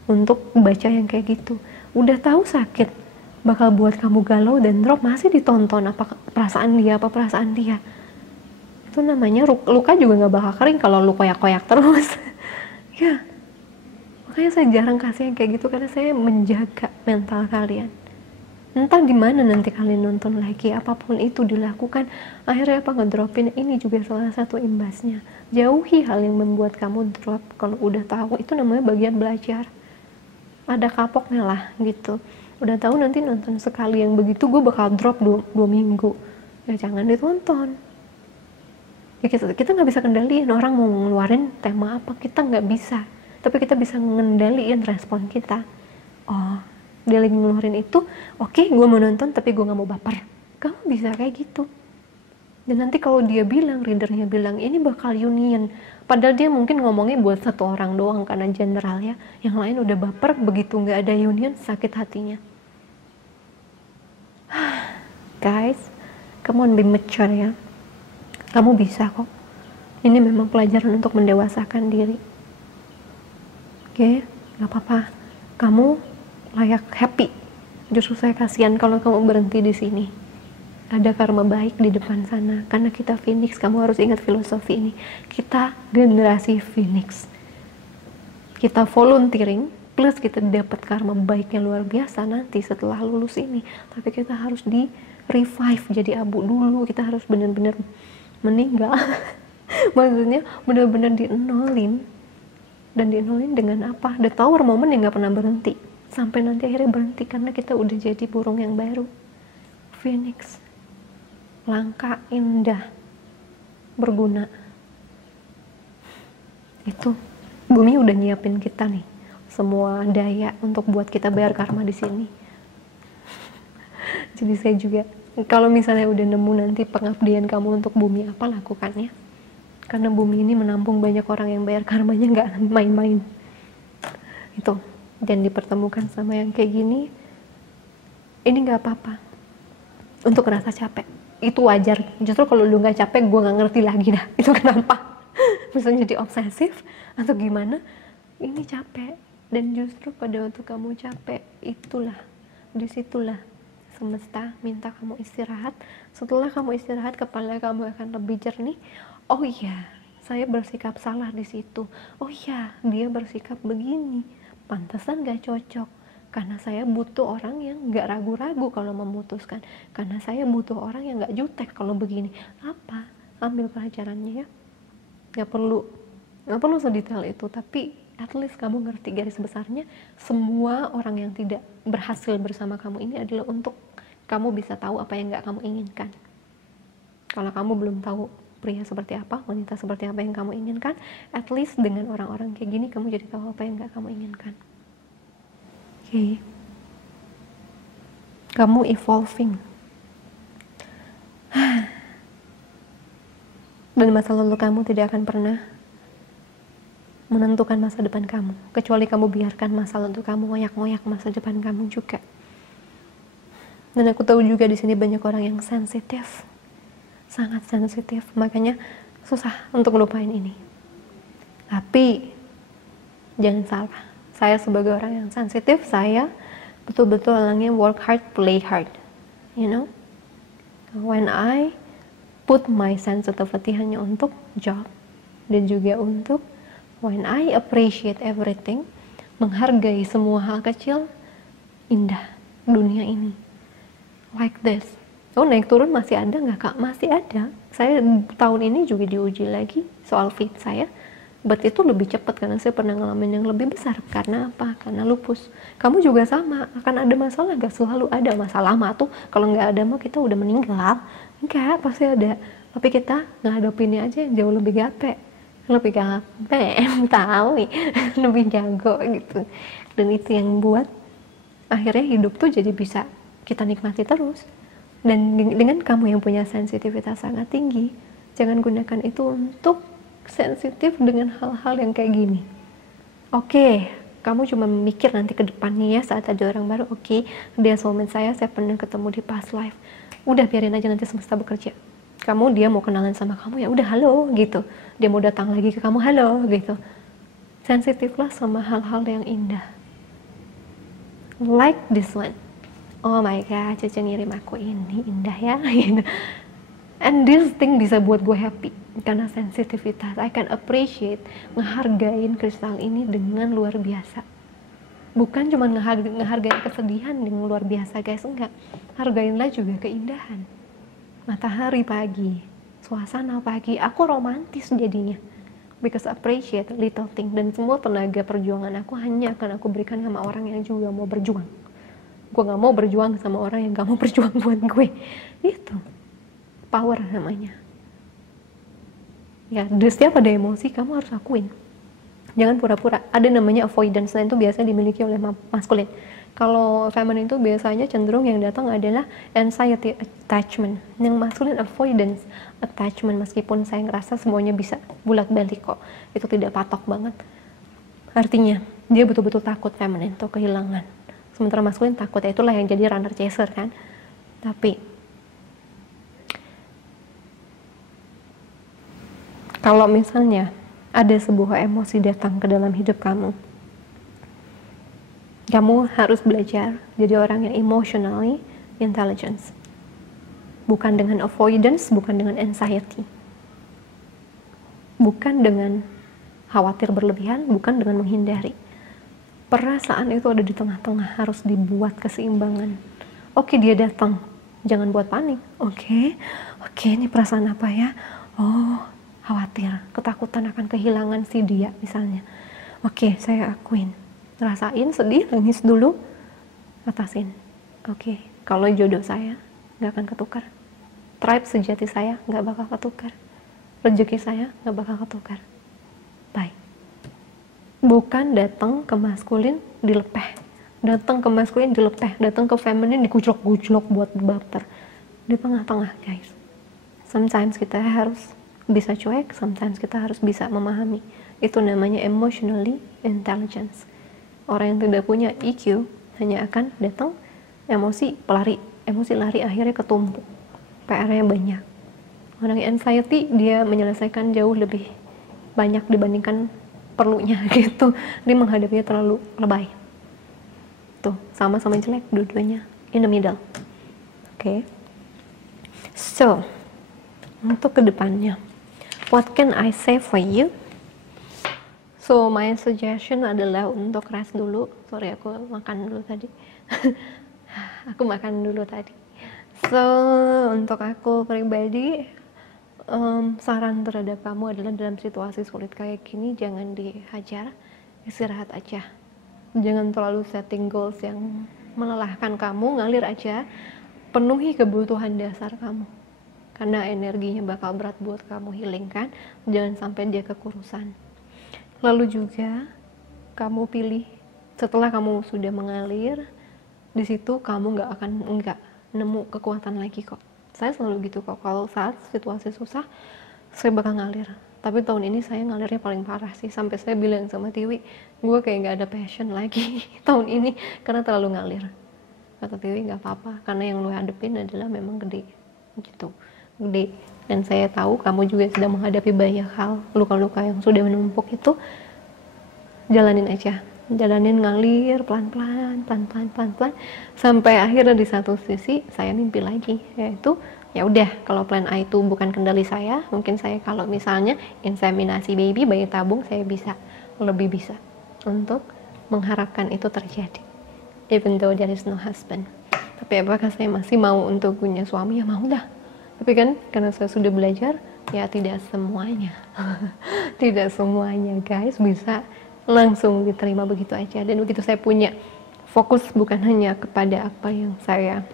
untuk baca yang kayak gitu. Udah tahu sakit bakal buat kamu galau dan drop, masih ditonton apa perasaan dia. Itu namanya luka juga nggak bakal kering kalau lu koyak-koyak terus. Ya, makanya saya jarang kasih yang kayak gitu, karena saya menjaga mental kalian. Entah di mana nanti kalian nonton lagi, apapun itu dilakukan, akhirnya apa, ngedropin. Ini juga salah satu imbasnya. Jauhi hal yang membuat kamu drop. Kalau udah tahu, itu namanya bagian belajar. Ada kapoknya lah gitu. Udah tahu nanti nonton sekali yang begitu, gue bakal drop 2 minggu. Ya jangan ditonton. Ya kita nggak bisa kendaliin orang mau ngeluarin tema apa, kita nggak bisa. Tapi kita bisa ngendaliin respon kita. Oh, dia lagi ngeluarin itu, oke, gue mau nonton tapi gue gak mau baper. Kamu bisa kayak gitu. Dan nanti kalau dia bilang, readernya bilang ini bakal union, padahal dia mungkin ngomongnya buat satu orang doang karena general ya, yang lain udah baper, begitu gak ada union, sakit hatinya. Guys, come on, be mature ya. Kamu bisa kok. Ini memang pelajaran untuk mendewasakan diri. Oke, gak apa-apa. Kamu layak happy. Justru saya kasihan kalau kamu berhenti di sini. ada karma baik di depan sana. Karena kita Phoenix, kamu harus ingat filosofi ini. Kita generasi Phoenix. Kita volunteering, plus kita dapat karma baik yang luar biasa nanti setelah lulus ini. Tapi kita harus di revive jadi abu dulu. Kita harus benar-benar meninggal. Maksudnya benar-benar dienolin. Dan dienolin dengan apa? The Tower moment yang gak pernah berhenti. Sampai nanti akhirnya berhenti karena kita udah jadi burung yang baru. Phoenix. Langka, indah, berguna. Itu bumi udah nyiapin kita nih semua daya untuk buat kita bayar karma di sini. Jadi saya juga kalau misalnya udah nemu nanti pengabdian kamu untuk bumi apa, lakukannya, karena bumi ini menampung banyak orang yang bayar karmanya nggak main-main. Itu, dan dipertemukan sama yang kayak gini, ini nggak apa-apa untuk ngerasa capek. Itu wajar. Justru kalau lu nggak capek, gue nggak ngerti lagi dah itu kenapa. Misalnya jadi obsesif atau gimana, ini capek. Dan justru pada waktu kamu capek, itulah, disitulah semesta minta kamu istirahat. Setelah kamu istirahat, kepala kamu akan lebih jernih. Oh iya, saya bersikap salah di situ. Oh iya, dia bersikap begini, pantesan gak cocok. Karena saya butuh orang yang gak ragu-ragu kalau memutuskan. Karena saya butuh orang yang gak jutek kalau begini. Apa? Ambil pelajarannya ya. Gak perlu sedetail itu, tapi at least kamu ngerti garis besarnya. Semua orang yang tidak berhasil bersama kamu ini adalah untuk kamu bisa tahu apa yang gak kamu inginkan. Kalau kamu belum tahu pria seperti apa, wanita seperti apa yang kamu inginkan, at least dengan orang-orang kayak gini kamu jadi tahu apa yang gak kamu inginkan. Oke. Kamu evolving. Dan masa lalu kamu tidak akan pernah menentukan masa depan kamu, kecuali kamu biarkan masa lalu kamu ngoyak-ngoyak masa depan kamu juga. Dan aku tahu juga di sini banyak orang yang sensitif, sangat sensitif, makanya susah untuk ngelupain ini. Tapi jangan salah, saya sebagai orang yang sensitif, saya betul-betul orangnya work hard, play hard, you know. When I put my sensitivity hanya untuk job dan juga untuk when I appreciate everything, menghargai semua hal kecil, indah dunia ini. Like this. Oh, naik turun masih ada nggak kak? Masih ada. Saya tahun ini juga diuji lagi soal fit saya. But itu lebih cepat karena saya pernah ngalamin yang lebih besar. Karena apa? Karena lupus. Kamu juga sama. Akan ada masalah, gak selalu ada masalah mah tuh. Kalau nggak ada mah kita udah meninggal. Enggak, pasti ada. Tapi kita ngadepinnya aja yang jauh lebih gape. Lebih gape, tahu nih. Lebih jago gitu. Dan itu yang buat akhirnya hidup tuh jadi bisa kita nikmati terus. Dan dengan kamu yang punya sensitivitas sangat tinggi, jangan gunakan itu untuk sensitif dengan hal-hal yang kayak gini. Oke, kamu cuma mikir nanti ke depannya ya saat ada orang baru. Oke, dia soulmate saya pernah ketemu di past life. Udah biarin aja nanti semesta bekerja. Dia mau kenalan sama kamu, ya udah halo gitu. Dia mau datang lagi ke kamu, halo gitu. Sensitiflah sama hal-hal yang indah. Like this one. Oh my god, Cece ngirim aku ini indah ya. And this thing bisa buat gue happy karena sensitivitas. I can appreciate, ngehargain kristal ini dengan luar biasa. Bukan cuma ngehargain kesedihan dengan luar biasa guys, enggak. Hargainlah juga keindahan. Matahari pagi, suasana pagi, aku romantis jadinya. Because appreciate little thing. Dan semua tenaga perjuangan aku hanya akan aku berikan sama orang yang juga mau berjuang. Gue gak mau berjuang sama orang yang gak mau berjuang buat gue. Itu power namanya. Ya, setiap ada emosi kamu harus akuin. Jangan pura-pura. Ada namanya avoidance, dan itu biasanya dimiliki oleh maskulin. Kalau feminine itu biasanya cenderung yang datang adalah anxiety attachment. Yang maskulin avoidance attachment. Meskipun saya ngerasa semuanya bisa bulat-balik kok, itu tidak patok banget. Artinya dia betul-betul takut feminine itu kehilangan. Sementara maskulin takut, ya itulah yang jadi runner chaser kan. Tapi kalau misalnya ada sebuah emosi datang ke dalam hidup kamu harus belajar jadi orang yang emotionally intelligent. bukan dengan avoidance, bukan dengan anxiety, bukan dengan khawatir berlebihan, bukan dengan menghindari. Perasaan itu ada di tengah-tengah, harus dibuat keseimbangan. Oke, dia datang, jangan buat panik. Oke, ini perasaan apa ya? Oh, khawatir, ketakutan akan kehilangan si dia misalnya. Oke, saya akuin, rasain sedih, nangis dulu, atasin. Oke, kalau jodoh saya nggak akan ketukar, tribe sejati saya nggak bakal ketukar, rezeki saya nggak bakal ketukar. Bye. Bukan datang ke maskulin dilepeh, datang ke maskulin dilepeh, datang ke feminin dikuclok-kuclok buat baper. Di tengah-tengah, guys. Sometimes kita harus bisa cuek, sometimes kita harus bisa memahami. Itu namanya emotionally intelligence. Orang yang tidak punya EQ hanya akan datang emosi pelari, emosi lari akhirnya ketumpuk, PR-nya banyak. Orang yang anxiety dia menyelesaikan jauh lebih banyak dibandingkan perlunya gitu. Dia menghadapinya terlalu lebay. Tuh, sama-sama jelek dua-duanya, in the middle. Oke. So, untuk kedepannya, what can I say for you? So, my suggestion adalah untuk rest dulu. Sorry, aku makan dulu tadi. Aku makan dulu tadi. So, untuk aku pribadi, saran terhadap kamu adalah dalam situasi sulit kayak gini, jangan dihajar, istirahat aja. Jangan terlalu setting goals yang melelahkan kamu, ngalir aja. Penuhi kebutuhan dasar kamu. Karena energinya bakal berat buat kamu healing kan. Jangan sampai dia kekurusan. Lalu juga kamu pilih setelah kamu sudah mengalir, di situ kamu nggak nemu kekuatan lagi kok. Saya selalu gitu kok, kalau saat situasi susah saya bakal ngalir. Tapi tahun ini saya ngalirnya paling parah sih, sampai saya bilang sama Tiwi, gue kayak nggak ada passion lagi tahun ini karena terlalu ngalir. Kata Tiwi, nggak apa-apa, karena yang lu hadepin adalah memang gede gitu, gede. Dan saya tahu kamu juga sedang menghadapi banyak hal, luka-luka yang sudah menumpuk itu. Jalanin aja, jalanin, ngalir pelan-pelan sampai akhirnya di satu sisi saya mimpi lagi, yaitu ya udah, kalau plan A itu bukan kendali saya, mungkin saya kalau misalnya inseminasi baby, bayi tabung, saya lebih bisa untuk mengharapkan itu terjadi, even though there is no husband. Tapi apakah saya masih mau untuk punya suami? Ya mau dah. Tapi kan karena saya sudah belajar, ya tidak semuanya tidak semuanya guys bisa langsung diterima begitu aja. Dan begitu saya punya fokus bukan hanya kepada apa yang saya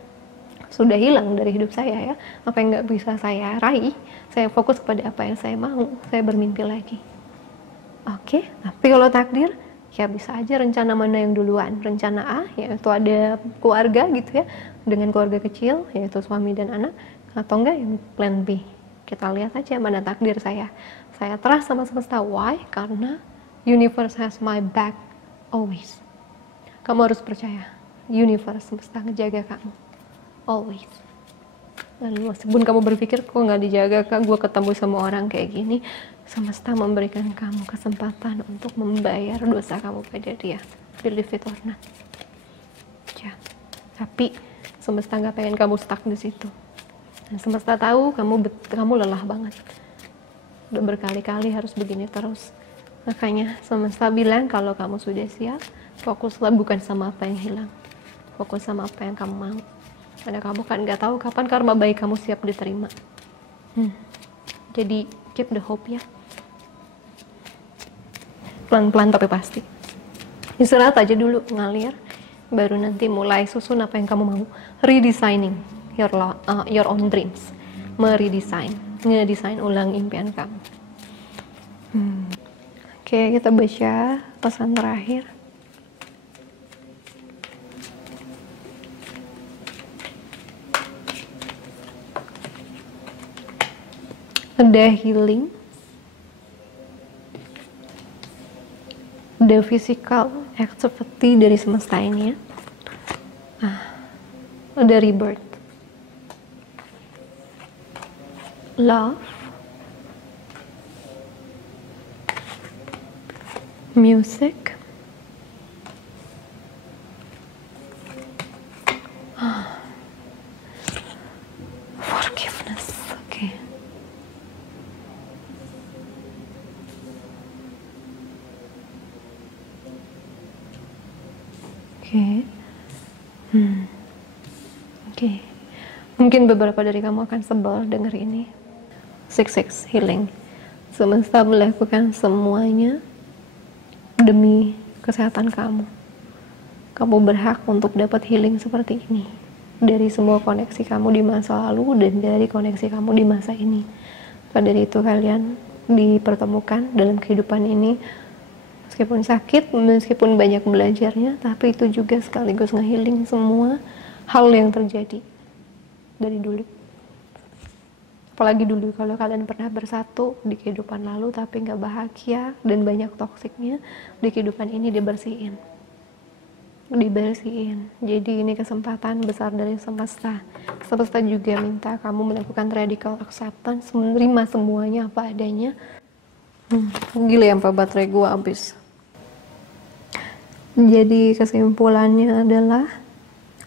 sudah hilang dari hidup saya ya, apa yang nggak bisa saya raih, saya fokus kepada apa yang saya mau, saya bermimpi lagi. Oke, tapi kalau takdir ya bisa aja rencana mana yang duluan. Rencana A yaitu ada keluarga gitu ya, dengan keluarga kecil yaitu suami dan anak, atau enggak yang plan B. Kita lihat aja mana takdir saya trust sama semesta. Why? Karena universe has my back always. Kamu harus percaya, universe semesta ngejaga kamu always. Lalu meskipun kamu berpikir kok nggak dijaga kak, gue ketemu sama orang kayak gini, semesta memberikan kamu kesempatan untuk membayar dosa kamu pada dia. Believe it or not. Ya. Tapi semesta nggak pengen kamu stuck di situ. Dan semesta tahu kamu lelah banget. Udah berkali-kali harus begini terus. Makanya semesta bilang kalau kamu sudah siap, fokuslah bukan sama apa yang hilang, fokus sama apa yang kamu mau. Karena kamu kan nggak tahu kapan karma baik kamu siap diterima. Jadi keep the hope ya. Pelan-pelan tapi pasti. Istirahat aja dulu, ngalir, baru nanti mulai susun apa yang kamu mau. Redesigning your own dreams. Ngedesain ulang impian kamu. Oke, kita baca pesan terakhir. Ada healing, ada physical activity dari semesta ini ya. Ada rebirth, love, music, Oke. Oke. Mungkin beberapa dari kamu akan sebel dengar ini. 66 healing. Semesta melakukan semuanya demi kesehatan kamu. Kamu berhak untuk dapat healing seperti ini. Dari semua koneksi kamu di masa lalu dan dari koneksi kamu di masa ini. Maka dari itu kalian dipertemukan dalam kehidupan ini. Meskipun sakit, meskipun banyak belajarnya, tapi itu juga sekaligus nge-healing semua hal yang terjadi dari dulu. Apalagi dulu kalau kalian pernah bersatu di kehidupan lalu tapi nggak bahagia dan banyak toksiknya, di kehidupan ini dibersihin. Jadi ini kesempatan besar dari semesta. Semesta juga minta kamu melakukan radical acceptance, menerima semuanya apa adanya. Gila ya, sampai baterai gue habis. Jadi kesimpulannya adalah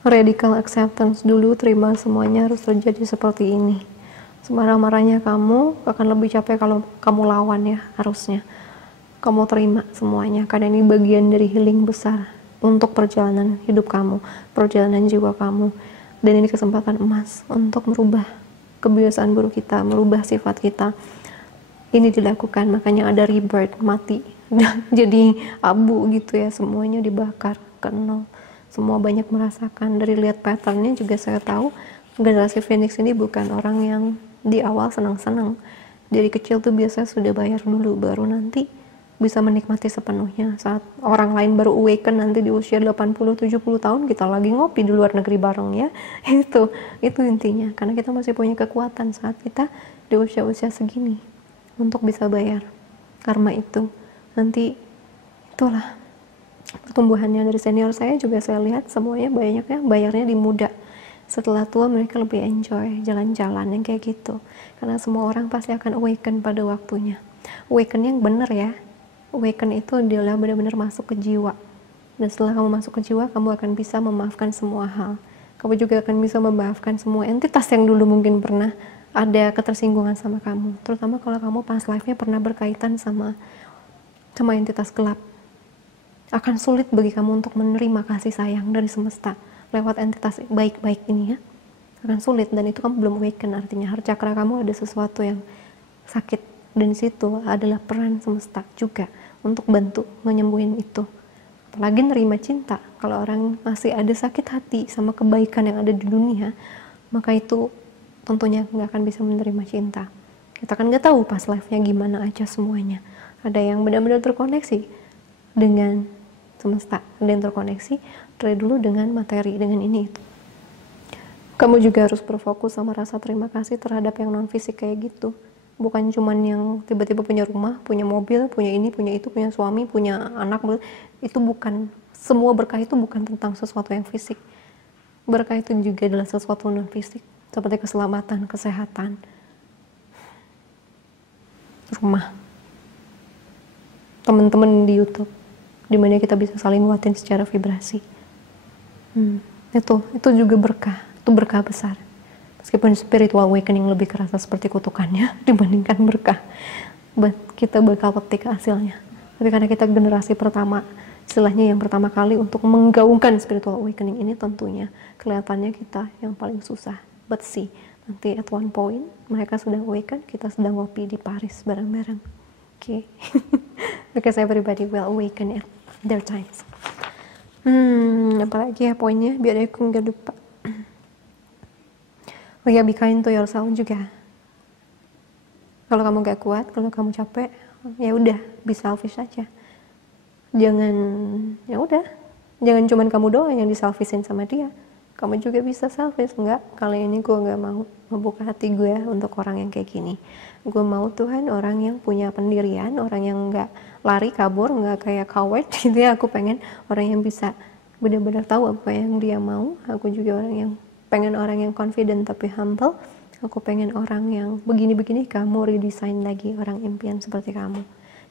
radical acceptance dulu, terima semuanya harus terjadi seperti ini. Semarah-marahnya kamu akan lebih capek kalau kamu lawan ya, harusnya. Kamu terima semuanya, karena ini bagian dari healing besar untuk perjalanan hidup kamu, perjalanan jiwa kamu. Dan ini kesempatan emas untuk merubah kebiasaan buruk kita, merubah sifat kita. Ini dilakukan, makanya ada rebirth, mati. Jadi abu gitu ya, semuanya dibakar ke nol. Semua banyak merasakan. Dari lihat patternnya juga saya tahu generasi Phoenix ini bukan orang yang di awal senang-senang. Dari kecil tuh biasa sudah bayar dulu, baru nanti bisa menikmati sepenuhnya. Saat orang lain baru awaken nanti di usia 80-70 tahun, kita lagi ngopi di luar negeri bareng ya. Itu intinya, karena kita masih punya kekuatan saat kita di usia-usia segini untuk bisa bayar karma itu. Nanti itulah pertumbuhannya. Dari senior saya juga saya lihat semuanya banyaknya bayarnya di muda. Setelah tua mereka lebih enjoy jalan-jalan yang kayak gitu, karena semua orang pasti akan awaken pada waktunya. Awaken yang bener ya, awaken itu adalah benar-benar masuk ke jiwa. Dan setelah kamu masuk ke jiwa, kamu akan bisa memaafkan semua hal. Kamu juga akan bisa memaafkan semua entitas yang dulu mungkin pernah ada ketersinggungan sama kamu, terutama kalau kamu past life-nya pernah berkaitan sama entitas gelap. Akan sulit bagi kamu untuk menerima kasih sayang dari semesta lewat entitas baik-baik ini ya. Akan sulit, dan itu kamu belum awaken. Artinya heart chakra kamu ada sesuatu yang sakit, dan situ adalah peran semesta juga untuk bantu menyembuhin itu. Apalagi nerima cinta. Kalau orang masih ada sakit hati sama kebaikan yang ada di dunia, maka itu tentunya nggak akan bisa menerima cinta. Kita kan nggak tahu pas life-nya gimana aja semuanya. Ada yang benar-benar terkoneksi dengan semesta, ada yang terkoneksi dari dulu dengan materi, dengan ini itu. Kamu juga harus berfokus sama rasa terima kasih terhadap yang non fisik kayak gitu. Bukan cuman yang tiba-tiba punya rumah, punya mobil, punya ini, punya itu, punya suami, punya anak. Itu bukan, semua berkah itu bukan tentang sesuatu yang fisik. Berkah itu juga adalah sesuatu non fisik, seperti keselamatan, kesehatan, rumah, teman-teman di YouTube, dimana kita bisa saling nguatin secara vibrasi. Itu juga berkah, itu berkah besar. Meskipun spiritual awakening lebih kerasa seperti kutukannya dibandingkan berkah, kita bakal petik hasilnya. Tapi karena kita generasi pertama, istilahnya yang pertama kali untuk menggaungkan spiritual awakening ini, tentunya kelihatannya kita yang paling susah. But see, nanti at one point mereka sudah awaken, kita sedang ngopi di Paris bareng-bareng. Okay. Because everybody will awaken at their times. Apalagi ya poinnya biar aku nggak lupa. Oh ya, be kind to yourself juga. Kalau kamu nggak kuat, kalau kamu capek, ya udah, be selfish aja. Jangan cuman kamu doang yang diselfishin sama dia. Kamu juga bisa selfish. Enggak, kali ini gue nggak mau membuka hati gue untuk orang yang kayak gini. Gue mau Tuhan orang yang punya pendirian, orang yang nggak lari kabur, nggak kayak coward gitu ya. Aku pengen orang yang bisa benar-benar tahu apa yang dia mau. Aku juga pengen orang yang confident tapi humble. Aku pengen orang yang begini-begini. Kamu redesign lagi orang impian seperti kamu.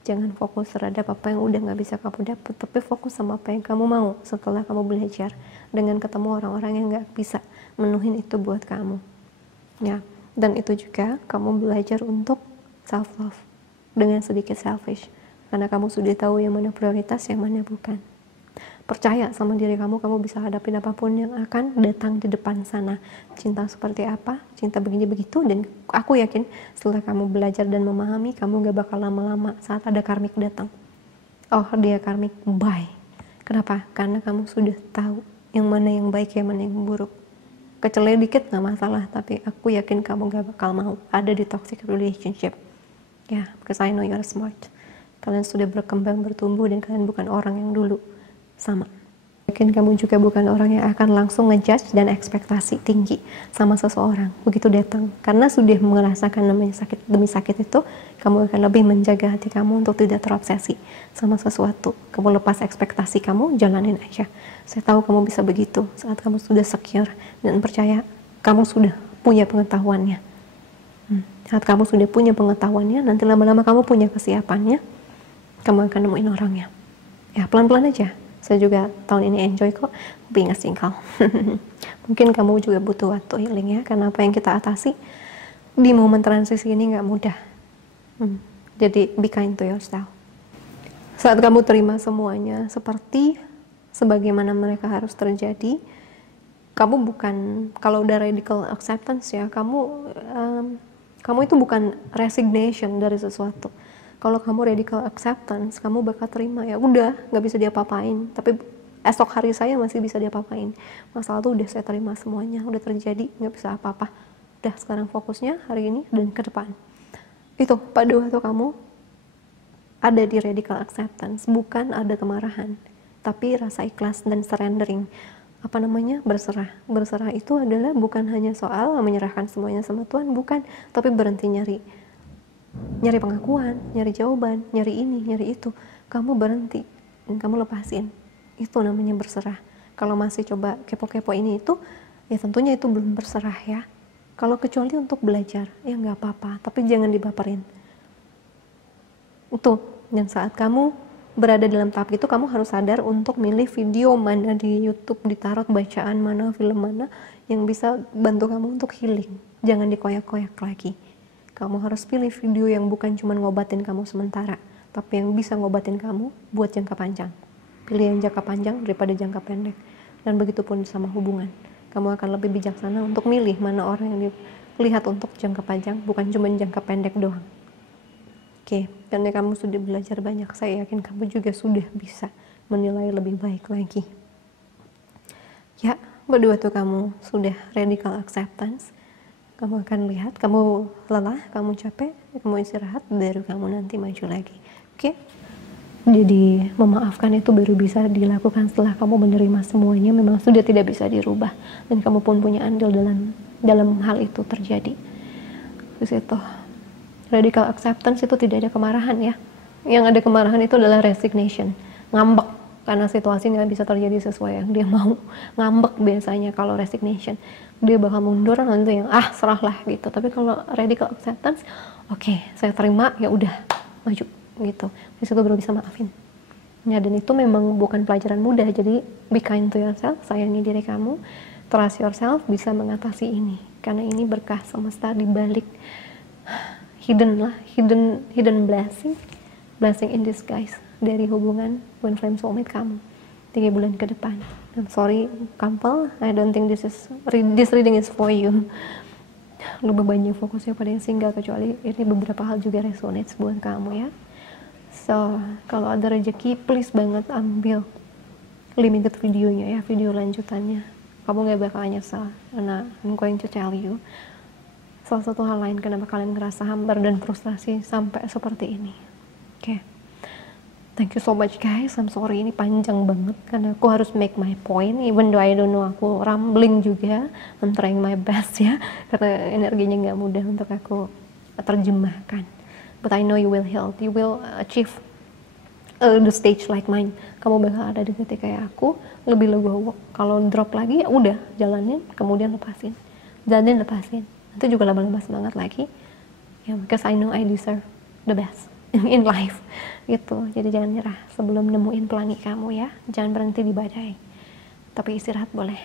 Jangan fokus terhadap apa yang udah nggak bisa kamu dapat, tapi fokus sama apa yang kamu mau setelah kamu belajar dengan ketemu orang-orang yang nggak bisa menuhin itu buat kamu. Ya, dan itu juga kamu belajar untuk self love dengan sedikit selfish, karena kamu sudah tahu yang mana prioritas, yang mana bukan. Percaya sama diri kamu, kamu bisa hadapin apapun yang akan datang di depan sana. Cinta seperti apa, cinta begini begitu, dan aku yakin setelah kamu belajar dan memahami, kamu gak bakal lama-lama saat ada karmik datang. Oh, dia karmik, bye. Kenapa? Karena kamu sudah tahu yang mana yang baik, yang mana yang buruk. Kecelai dikit gak masalah, tapi aku yakin kamu gak bakal mau ada di toxic relationship. Ya, because I know you're smart. Kalian sudah berkembang, bertumbuh, dan kalian bukan orang yang dulu sama. Mungkin kamu juga bukan orang yang akan langsung ngejudge dan ekspektasi tinggi sama seseorang begitu datang, karena sudah merasakan namanya sakit demi sakit itu, kamu akan lebih menjaga hati kamu untuk tidak terobsesi sama sesuatu. Kamu lepas ekspektasi kamu, jalanin aja. Saya tahu kamu bisa begitu saat kamu sudah secure dan percaya kamu sudah punya pengetahuannya. Saat kamu sudah punya pengetahuannya, nanti lama-lama kamu punya kesiapannya, kamu akan nemuin orangnya. Ya, pelan-pelan aja. Saya juga tahun ini enjoy kok being a single. Mungkin kamu juga butuh waktu healing ya, karena apa yang kita atasi di momen transisi ini nggak mudah. Jadi be kind to yourself. Saat kamu terima semuanya seperti sebagaimana mereka harus terjadi, kamu bukan, kalau udah radical acceptance ya, kamu itu bukan resignation dari sesuatu. Kalau kamu radical acceptance, kamu bakal terima, ya udah, nggak bisa diapa-apain, tapi esok hari saya masih bisa diapa-apain. Masalah tuh udah saya terima semuanya, udah terjadi, nggak bisa apa-apa. Udah, sekarang fokusnya hari ini dan ke depan. Itu pada waktu kamu ada di radical acceptance, bukan ada kemarahan, tapi rasa ikhlas dan surrendering. Berserah. Berserah itu adalah bukan hanya soal menyerahkan semuanya sama Tuhan, bukan, tapi berhenti nyari pengakuan, nyari jawaban, nyari ini, nyari itu. Kamu berhenti dan kamu lepasin. Itu namanya berserah. Kalau masih coba kepo-kepo ini itu, ya tentunya itu belum berserah ya. Kalau kecuali untuk belajar, ya nggak apa-apa, tapi jangan dibaperin. Itu, dan saat kamu berada dalam tahap itu, kamu harus sadar untuk milih video mana di YouTube, di tarot bacaan mana, film mana yang bisa bantu kamu untuk healing. Jangan dikoyak-koyak lagi. Kamu harus pilih video yang bukan cuma ngobatin kamu sementara, tapi yang bisa ngobatin kamu buat jangka panjang. Pilih yang jangka panjang daripada jangka pendek. Dan begitu pun sama hubungan. Kamu akan lebih bijaksana untuk milih mana orang yang dilihat untuk jangka panjang, bukan cuma jangka pendek doang. Oke, karena kamu sudah belajar banyak, saya yakin kamu juga sudah bisa menilai lebih baik lagi. Ya, pada waktu kamu sudah radical acceptance, kamu akan lihat, kamu lelah, kamu capek, kamu istirahat, baru kamu nanti maju lagi. Oke? Jadi memaafkan itu baru bisa dilakukan setelah kamu menerima semuanya, memang sudah tidak bisa dirubah, dan kamu pun punya andil dalam hal itu terjadi. Terus itu radical acceptance itu tidak ada kemarahan ya. Yang ada kemarahan itu adalah resignation, ngambek karena situasi nggak bisa terjadi sesuai yang dia mau. Ngambek biasanya kalau resignation, dia bakal mundur, nanti yang serahlah gitu. Tapi kalau radical acceptance, oke, saya terima, ya udah, maju gitu. Di situ baru bisa maafin. Ya, dan itu memang bukan pelajaran mudah. Jadi be kind to yourself, sayangi diri kamu, trust yourself bisa mengatasi ini. Karena ini berkah semesta di balik hidden blessing in disguise dari hubungan twin flame soulmate kamu 3 bulan ke depan. I'm sorry couple, I don't think this reading is for you. Lebih banyak fokusnya pada yang single, kecuali ini beberapa hal juga resonates buat kamu ya. So, kalau ada rezeki, please banget ambil limited videonya ya, video lanjutannya. Kamu gak bakal nyesal, karena I'm going to tell you salah satu hal lain kenapa kalian ngerasa hambar dan frustasi sampai seperti ini. Oke. Thank you so much guys, I'm sorry ini panjang banget, karena aku harus make my point, even though I don't know, aku rambling juga, I'm trying my best ya, karena energinya gak mudah untuk aku terjemahkan. But I know you will heal, you will achieve the stage like mine. Kamu bakal ada di titik kayak aku, lebih legowo. Kalau drop lagi, ya udah, jalanin, kemudian lepasin. Jalanin, lepasin. Nanti juga lama-lama semangat lagi. Ya, because I know I deserve the best in life. Gitu, jadi jangan nyerah sebelum nemuin pelangi kamu ya. Jangan berhenti di badai. Tapi istirahat boleh.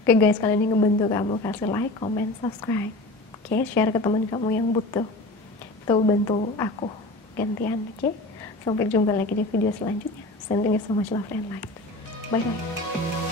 Oke guys, kali ini ngebantu kamu, kasih like, comment, subscribe. Oke, share ke teman kamu yang butuh. Itu bantu aku gantian, oke? Sampai jumpa lagi di video selanjutnya. Sending you so much love and light. Bye bye.